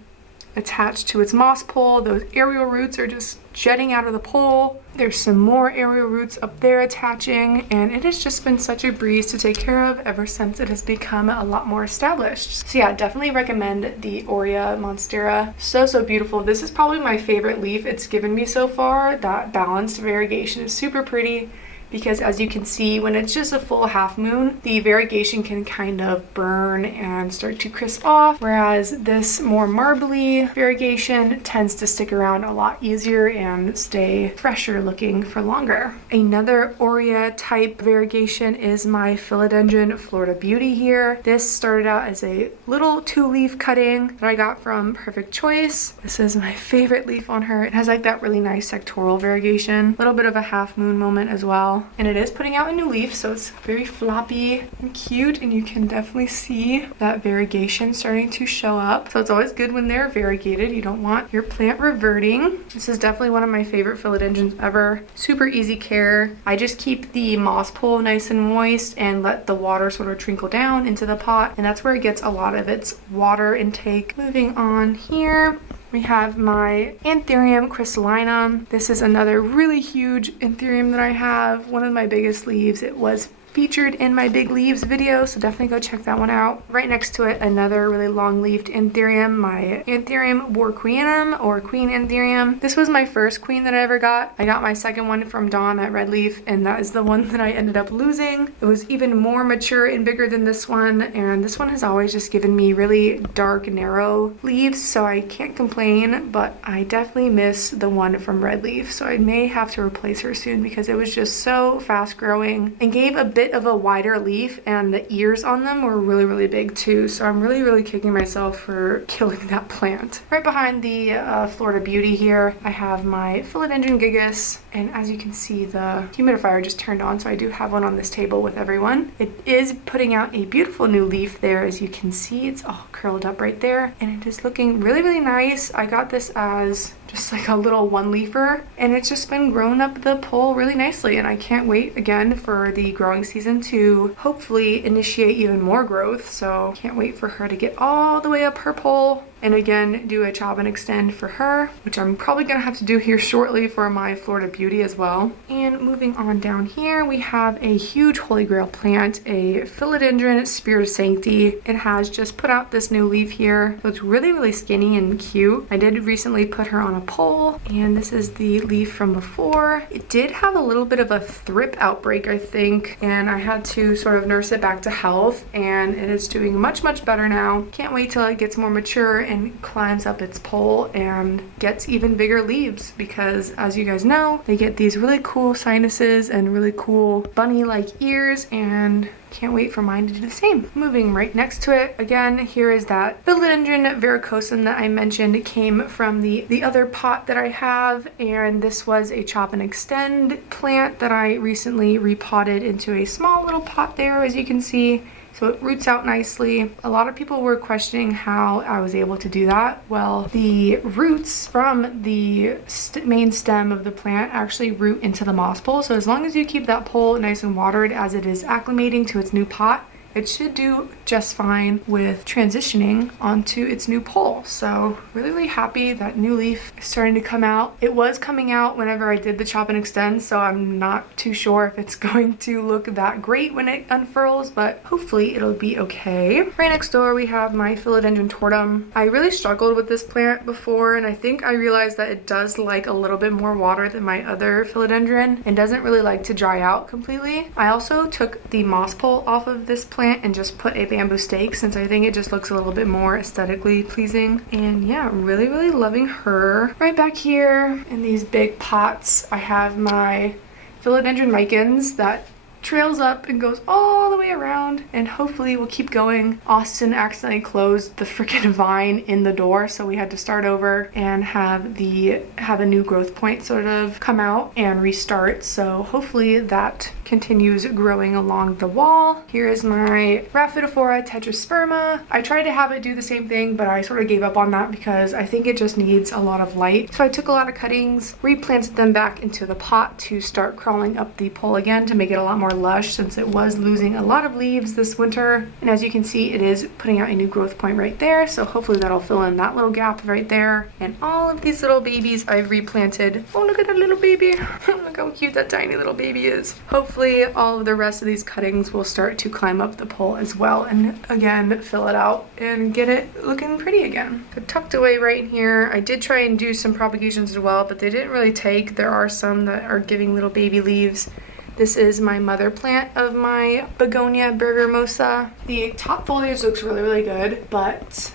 attached to its moss pole. Those aerial roots are just jetting out of the pole. There's some more aerial roots up there attaching, and it has just been such a breeze to take care of ever since it has become a lot more established. So yeah, definitely recommend the Aurea Monstera. So beautiful. This is probably my favorite leaf it's given me so far. That balanced variegation is super pretty, because as you can see, when it's just a full half moon, the variegation can kind of burn and start to crisp off, whereas this more marbly variegation tends to stick around a lot easier and stay fresher looking for longer. Another Aurea type variegation is my philodendron Florida Beauty here. This started out as a little 2-leaf cutting that I got from Perfect Choice. This is my favorite leaf on her. It has like that really nice sectoral variegation, a little bit of a half moon moment as well. And it is putting out a new leaf, so it's very floppy and cute, and you can definitely see that variegation starting to show up. So it's always good when they're variegated. You don't want your plant reverting. This is definitely one of my favorite philodendrons ever. Super easy care. I just keep the moss pole nice and moist and let the water sort of trickle down into the pot, and that's where it gets a lot of its water intake. Moving on here, we have my Anthurium crystallinum. This is another really huge anthurium that I have. One of my biggest leaves. It was featured in my big leaves video, so definitely go check that one out. Right next to it, another really long-leafed anthurium, my Anthurium borqueenum, or queen anthurium. This was my first queen that I ever got. I got my second one from Dawn at Red Leaf, and that is the one that I ended up losing. It was even more mature and bigger than this one, and this one has always just given me really dark, narrow leaves, so I can't complain, but I definitely miss the one from Red Leaf, so I may have to replace her soon because it was just so fast growing and gave a bit of a wider leaf, and the ears on them were really big too, so I'm really kicking myself for killing that plant. Right behind the Florida Beauty here, I have my philodendron gigas, and as you can see, the humidifier just turned on, so I do have one on this table with everyone. It is putting out a beautiful new leaf there. As you can see, it's all curled up right there, and it is looking really nice. I got this as just like a little one leafer, and it's just been growing up the pole really nicely, and I can't wait again for the growing season to hopefully initiate even more growth. So can't wait for her to get all the way up her pole and again do a chop and extend for her, which I'm probably gonna have to do here shortly for my Florida Beauty as well. And moving on down here, we have a huge holy grail plant, a philodendron Spirit of Sanctity. It has just put out this new leaf here, so it's really skinny and cute. I did recently put her on a pole, and this is the leaf from before. It did have a little bit of a thrip outbreak, I think, and I had to sort of nurse it back to health, and it is doing much better now. Can't wait till it gets more mature and climbs up its pole and gets even bigger leaves, because as you guys know, they get these really cool sinuses and really cool bunny-like ears, and can't wait for mine to do the same. Moving right next to it, again, here is that philodendron verrucosum that I mentioned. It came from the other pot that I have, and this was a chop and extend plant that I recently repotted into a small little pot there, as you can see. So it roots out nicely. A lot of people were questioning how I was able to do that. Well, the roots from the main stem of the plant actually root into the moss pole. So as long as you keep that pole nice and watered as it is acclimating to its new pot, it should do just fine with transitioning onto its new pole. So really happy that new leaf is starting to come out. It was coming out whenever I did the chop and extend, so I'm not too sure if it's going to look that great when it unfurls, but hopefully it'll be okay. Right next door we have my philodendron tortum. I really struggled with this plant before, and I think I realized that it does like a little bit more water than my other philodendron and doesn't really like to dry out completely. I also took the moss pole off of this plant and just put a bamboo stake, since I think it just looks a little bit more aesthetically pleasing. And yeah, I'm really loving her. Right back here in these big pots, I have my philodendron micans that trails up and goes all the way around, and hopefully we'll keep going. Austin accidentally closed the freaking vine in the door, so we had to start over and have a new growth point sort of come out and restart. So hopefully that continues growing along the wall. Here is my Rhaphidophora tetrasperma. I tried to have it do the same thing, but I sort of gave up on that because I think it just needs a lot of light. So I took a lot of cuttings, replanted them back into the pot to start crawling up the pole again to make it a lot more lush, since it was losing a lot of leaves this winter. And as you can see, it is putting out a new growth point right there, so hopefully that'll fill in that little gap right there. And all of these little babies I've replanted. Oh, look at that little baby. Look how cute that tiny little baby is. Hopefully all of the rest of these cuttings will start to climb up the pole as well, and again fill it out and get it looking pretty again. So tucked away right here, I did try and do some propagations as well, but they didn't really take. There are some that are giving little baby leaves. This is my mother plant of my Begonia bergamosa. The top foliage looks really good, but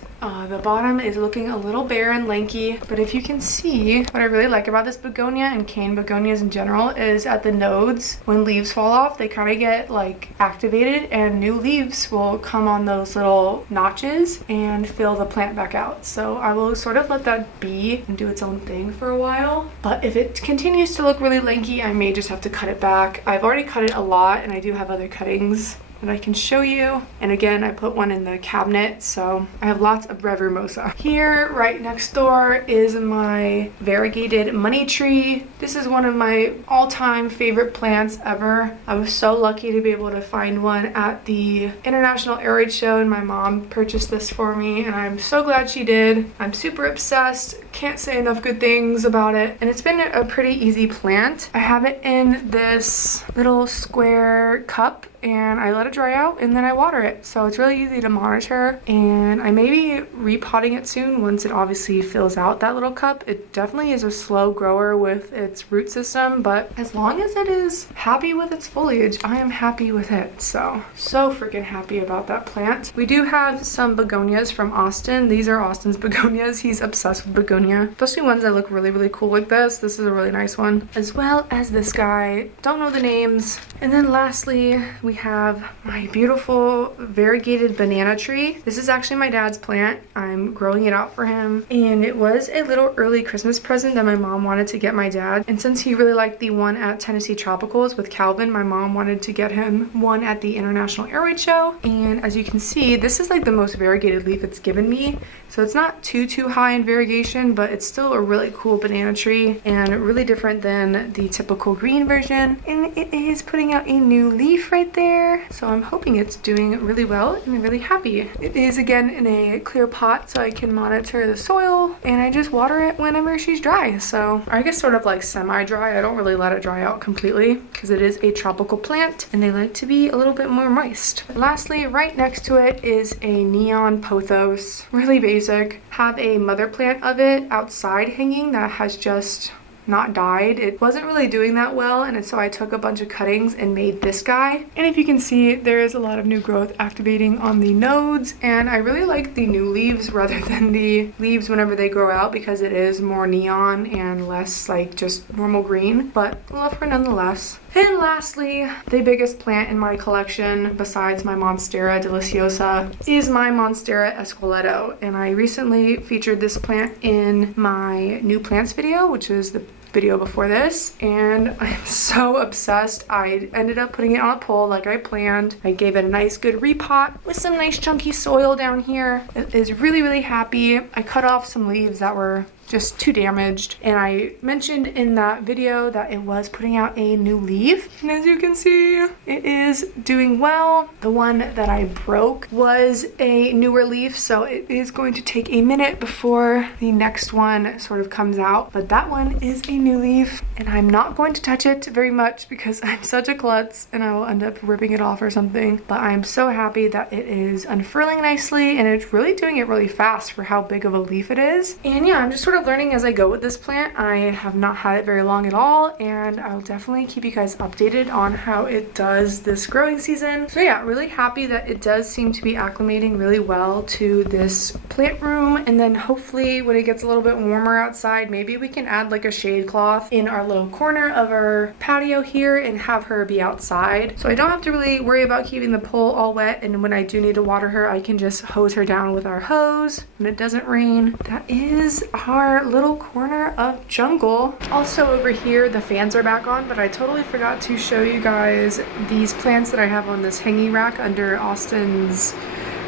the bottom is looking a little bare and lanky. But if you can see, what I really like about this begonia and cane begonias in general is at the nodes, when leaves fall off, they kind of get like activated and new leaves will come on those little notches and fill the plant back out. So I will sort of let that be and do its own thing for a while. But if it continues to look really lanky, I may just have to cut it back. I've already cut it a lot, and I do have other cuttings that I can show you. And again, I put one in the cabinet, so I have lots of Revermosa. Here, right next door, is my variegated money tree. This is one of my all-time favorite plants ever. I was so lucky to be able to find one at the International Aroid Show, and my mom purchased this for me, and I'm so glad she did. I'm super obsessed. Can't say enough good things about it, and it's been a pretty easy plant. I have it in this little square cup, and I let it dry out and then I water it. So it's really easy to monitor, and I may be repotting it soon once it obviously fills out that little cup. It definitely is a slow grower with its root system, but as long as it is happy with its foliage, I am happy with it. So freaking happy about that plant. We do have some begonias from Austin. These are Austin's begonias. He's obsessed with begonia, especially ones that look really cool like this. This is a really nice one, as well as this guy. Don't know the names. And then lastly, we have my beautiful variegated banana tree. This is actually my dad's plant. I'm growing it out for him, and it was a little early Christmas present that my mom wanted to get my dad. And since he really liked the one at Tennessee Tropicals with Calvin, my mom wanted to get him one at the International Aroid Show. And as you can see, this is like the most variegated leaf it's given me. So it's not too high in variegation, but it's still a really cool banana tree and really different than the typical green version. And it is putting out a new leaf right there. So I'm hoping it's doing really well, and I'm really happy. It is again in a clear pot, so I can monitor the soil, and I just water it whenever she's dry. So, or I guess sort of like semi-dry. I don't really let it dry out completely because it is a tropical plant and they like to be a little bit more moist. Lastly, right next to it is a neon pothos, really basic. Have a mother plant of it outside hanging that has just not died. It wasn't really doing that well, and so I took a bunch of cuttings and made this guy. And if you can see, there is a lot of new growth activating on the nodes, and I really like the new leaves rather than the leaves whenever they grow out because it is more neon and less like just normal green, but I love her nonetheless. And lastly, the biggest plant in my collection besides my Monstera deliciosa is my Monstera esqueleto, and I recently featured this plant in my new plants video, which is the video before this, and I'm so obsessed. I ended up putting it on a pole like I planned. I gave it a nice good repot with some nice chunky soil down here. It is really happy. I cut off some leaves that were just too damaged, and I mentioned in that video that it was putting out a new leaf, and as you can see, it is doing well. The one that I broke was a newer leaf, so it is going to take a minute before the next one sort of comes out, but that one is a new leaf, and I'm not going to touch it very much because I'm such a klutz and I will end up ripping it off or something, but I'm so happy that it is unfurling nicely, and it's really doing it really fast for how big of a leaf it is. And yeah, I'm just sort of learning as I go with this plant. I have not had it very long at all, and I'll definitely keep you guys updated on how it does this growing season. So yeah, really happy that it does seem to be acclimating really well to this plant room, and then hopefully when it gets a little bit warmer outside, maybe we can add like a shade cloth in our little corner of our patio here and have her be outside, so I don't have to really worry about keeping the pole all wet, and when I do need to water her, I can just hose her down with our hose when it doesn't rain. That is our little corner of jungle. Also over here, the fans are back on, but I totally forgot to show you guys these plants that I have on this hanging rack under Austin's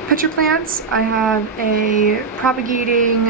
pitcher plants. I have a propagating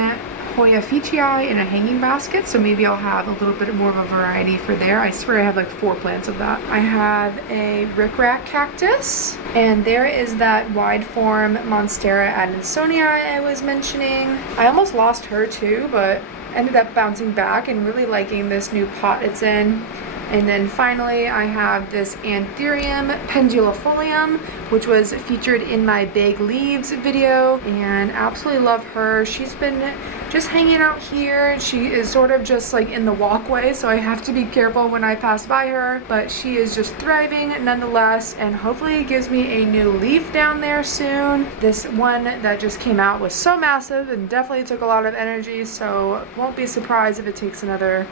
Hoya Fichii in a hanging basket, so maybe I'll have a little bit more of a variety for there. I swear I have like 4 plants of that. I have a rickrack cactus, and there is that wide form Monstera adansonii I was mentioning. I almost lost her too, but ended up bouncing back and really liking this new pot it's in. And then finally, I have this Anthurium pendulifolium, which was featured in my big leaves video, and absolutely love her. She's been just hanging out here. She is sort of just like in the walkway, so I have to be careful when I pass by her, but she is just thriving nonetheless, and hopefully it gives me a new leaf down there soon. This one that just came out was so massive and definitely took a lot of energy, so won't be surprised if it takes another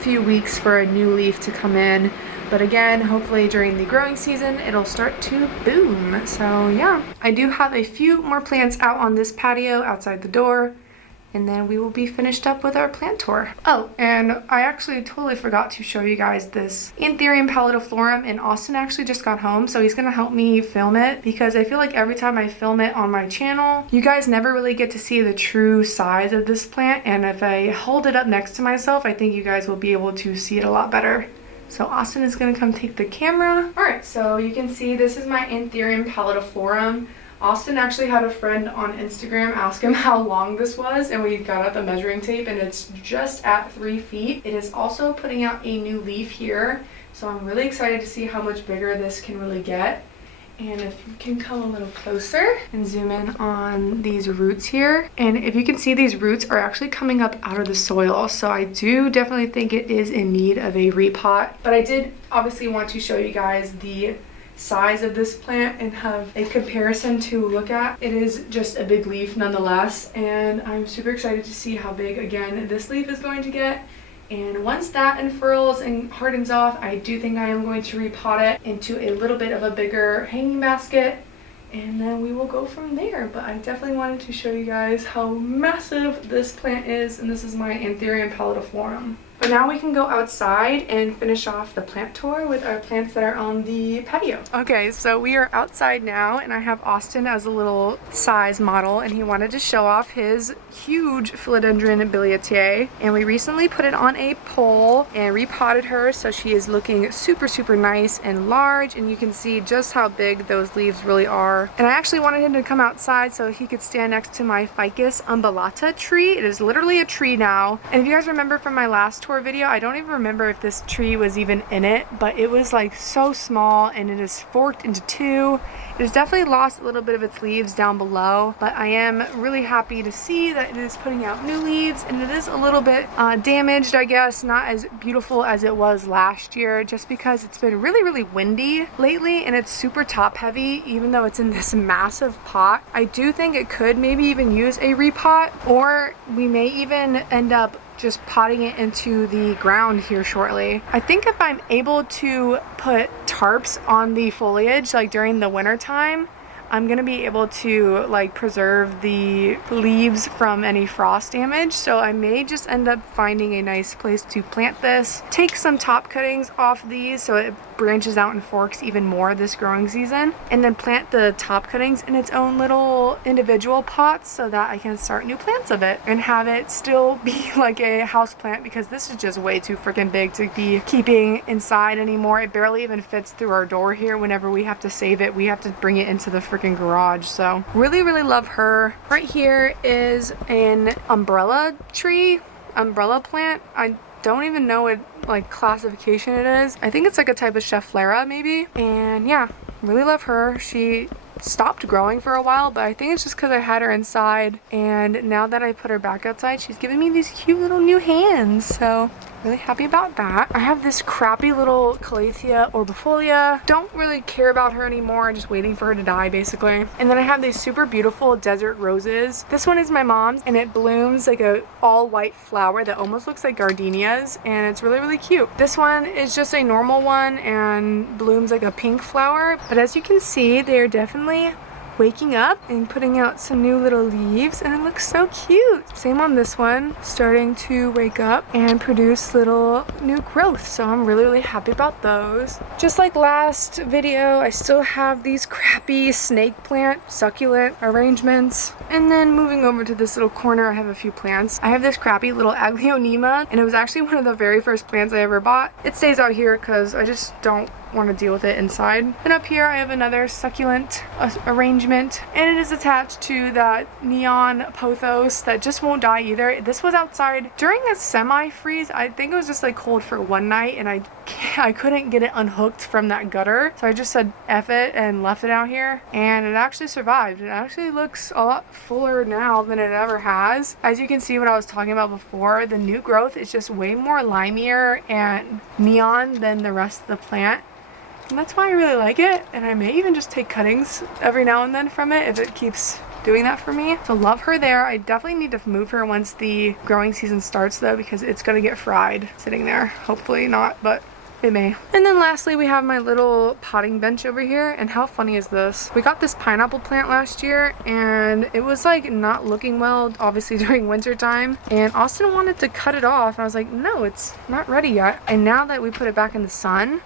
few weeks for a new leaf to come in, but again, hopefully during the growing season it'll start to boom. So yeah, I do have a few more plants out on this patio outside the door, and then we will be finished up with our plant tour. Oh, and I actually totally forgot to show you guys this Anthurium pallidiflorum, and Austin actually just got home, so he's gonna help me film it, because I feel like every time I film it on my channel, you guys never really get to see the true size of this plant, and if I hold it up next to myself, I think you guys will be able to see it a lot better. So Austin is gonna come take the camera. All right, so you can see this is my Anthurium pallidiflorum. Austin actually had a friend on Instagram ask him how long this was, and we got out the measuring tape, and it's just at 3 feet. It is also putting out a new leaf here, so I'm really excited to see how much bigger this can really get. And if you can come a little closer and zoom in on these roots here, and if you can see, these roots are actually coming up out of the soil, so I do definitely think it is in need of a repot. But I did obviously want to show you guys the size of this plant and have a comparison to look at. It is just a big leaf nonetheless, and I'm super excited to see how big again this leaf is going to get. And once that unfurls and hardens off, I do think I am going to repot it into a little bit of a bigger hanging basket, and then we will go from there. But I definitely wanted to show you guys how massive this plant is, and this is my Anthurium pallidiflorum. But now we can go outside and finish off the plant tour with our plants that are on the patio. Okay, so we are outside now, and I have Austin as a little size model, and he wanted to show off his huge philodendron biliaceae, and we recently put it on a pole and repotted her, so she is looking super nice and large, and you can see just how big those leaves really are. And I actually wanted him to come outside so he could stand next to my Ficus umbellata tree. It is literally a tree now, and if you guys remember from my last tour for a video. I don't even remember if this tree was even in it, but it was like so small and it is forked into two. It has definitely lost a little bit of its leaves down below, but I am really happy to see that it is putting out new leaves, and it is a little bit damaged, I guess, not as beautiful as it was last year, just because it's been really windy lately and it's super top heavy, even though it's in this massive pot. I do think it could maybe even use a repot, or we may even end up just potting it into the ground here shortly. I think if I'm able to put tarps on the foliage like during the winter time, I'm gonna be able to like preserve the leaves from any frost damage. So I may just end up finding a nice place to plant this, take some top cuttings off these so it branches out and forks even more this growing season, and then plant the top cuttings in its own little individual pots so that I can start new plants of it and have it still be like a house plant, because this is just way too freaking big to be keeping inside anymore. It barely even fits through our door here. Whenever we have to save it, we have to bring it into the freaking garage. So really love her. Right here is an umbrella tree, umbrella plant. I don't even know what like classification it is. I think it's like a type of Schefflera maybe. And yeah, really love her. She stopped growing for a while, but I think it's just because I had her inside, and now that I put her back outside, she's giving me these cute little new hands. So really happy about that. I have this crappy little Calathea orbifolia. Don't really care about her anymore. I'm just waiting for her to die basically. And then I have these super beautiful desert roses. This one is my mom's, and it blooms like a all white flower that almost looks like gardenias, and it's really cute. This one is just a normal one and blooms like a pink flower, but as you can see, they are definitely waking up and putting out some new little leaves, and it looks so cute. Same on this one, starting to wake up and produce little new growth, so I'm really happy about those. Just like last video, I still have these crappy snake plant succulent arrangements. And then moving over to this little corner, I have a few plants. I have this crappy little Aglaonema, and it was actually one of the very first plants I ever bought. It stays out here because I just don't want to deal with it inside. And up here I have another succulent arrangement, and it is attached to that neon pothos that just won't die either. This was outside during a semi-freeze. I think it was just like cold for one night, and I couldn't get it unhooked from that gutter, so I just said F it and left it out here, and it actually survived. It actually looks a lot fuller now than it ever has. As you can see, what I was talking about before, the new growth is just way more limier and neon than the rest of the plant. And that's why I really like it, and I may even just take cuttings every now and then from it if it keeps doing that for me. So love her there. I definitely need to move her once the growing season starts though, because it's gonna get fried sitting there. Hopefully not, but it may. And then lastly, we have my little potting bench over here, and how funny is this? We got this pineapple plant last year, and it was like not looking well, obviously during winter time, and Austin wanted to cut it off, and I was like, no, it's not ready yet. And now that we put it back in the sun,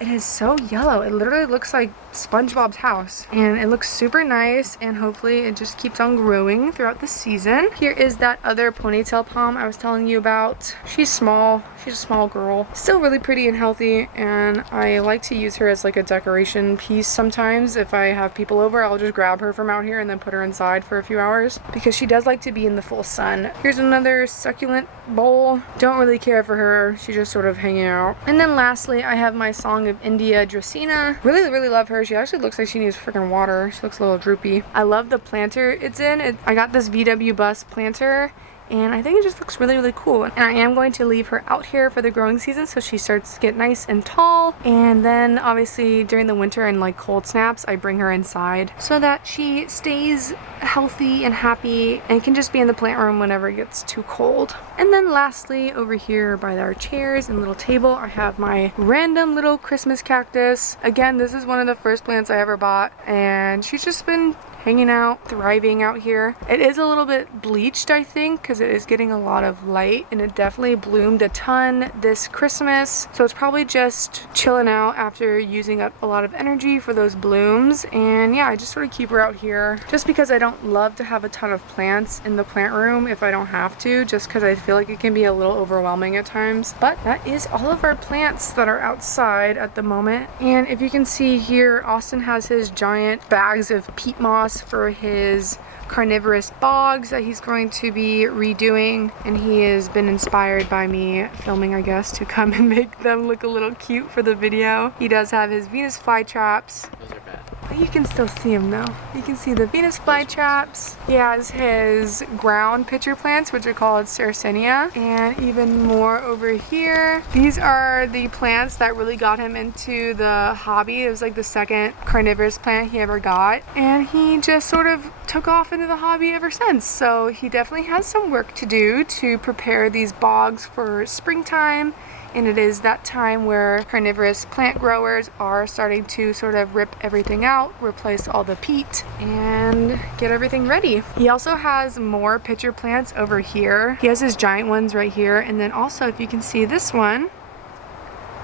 it is so yellow. It literally looks like SpongeBob's house, and it looks super nice, and hopefully it just keeps on growing throughout the season. Here is that other ponytail palm I was telling you about. She's small. She's a small girl. Still really pretty and healthy, and I like to use her as like a decoration piece sometimes. If I have people over, I'll just grab her from out here and then put her inside for a few hours, because she does like to be in the full sun. Here's another succulent bowl. Don't really care for her. She's just sort of hanging out. And then lastly, I have my Song of India Dracaena. Really love her. She actually looks like she needs freaking water. She looks a little droopy. I love the planter it's in. I got this VW Bus planter, and I think it just looks really cool. And I am going to leave her out here for the growing season so she starts to get nice and tall, and then obviously during the winter and like cold snaps, I bring her inside so that she stays healthy and happy and can just be in the plant room whenever it gets too cold. And then lastly, over here by our chairs and little table, I have my random little Christmas cactus. Again, this is one of the first plants I ever bought, and she's just been hanging out, thriving out here. It is a little bit bleached, I think, because it is getting a lot of light, and it definitely bloomed a ton this Christmas. So it's probably just chilling out after using up a lot of energy for those blooms. And yeah, I just sort of keep her out here just because I don't love to have a ton of plants in the plant room if I don't have to, just because I feel like it can be a little overwhelming at times. But that is all of our plants that are outside at the moment. And if you can see here, Austin has his giant bags of peat moss for his carnivorous bogs that he's going to be redoing, and he has been inspired by me filming, I guess, to come and make them look a little cute for the video. He does have his Venus flytraps. Those are bad. You can still see him though. You can see the Venus flytraps. He has his ground pitcher plants, which are called Sarracenia, and even more over here. These are the plants that really got him into the hobby. It was like the second carnivorous plant he ever got, and he just sort of took off into the hobby ever since. So he definitely has some work to do to prepare these bogs for springtime. And it is that time where carnivorous plant growers are starting to sort of rip everything out, replace all the peat, and get everything ready. He also has more pitcher plants over here. He has his giant ones right here, and then also, if you can see this one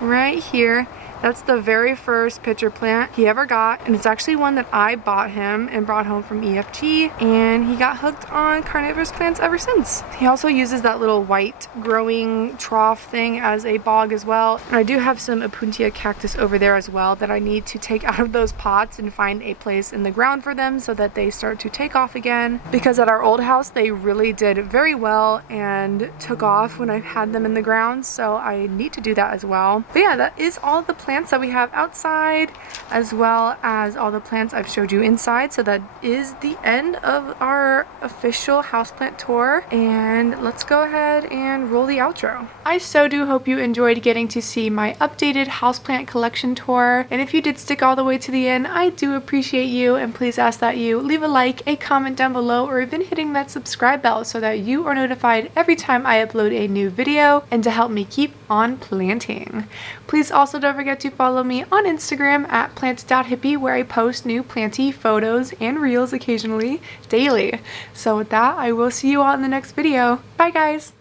right here, that's the very first pitcher plant he ever got, and it's actually one that I bought him and brought home from EFG, and he got hooked on carnivorous plants ever since. He also uses that little white growing trough thing as a bog as well, and I do have some Opuntia cactus over there as well that I need to take out of those pots and find a place in the ground for them so that they start to take off again, because at our old house they really did very well and took off when I had them in the ground, so I need to do that as well. But yeah, that is all the plants that we have outside, as well as all the plants I've showed you inside. So that is the end of our official houseplant tour, and let's go ahead and roll the outro. I so do hope you enjoyed getting to see my updated houseplant collection tour, and if you did stick all the way to the end, I do appreciate you, and please ask that you leave a like, a comment down below, or even hitting that subscribe bell so that you are notified every time I upload a new video, and to help me keep on planting. Please also don't forget to follow me on Instagram at planted.hippie, where I post new planty photos and reels occasionally daily. So with that, I will see you all in the next video. Bye guys!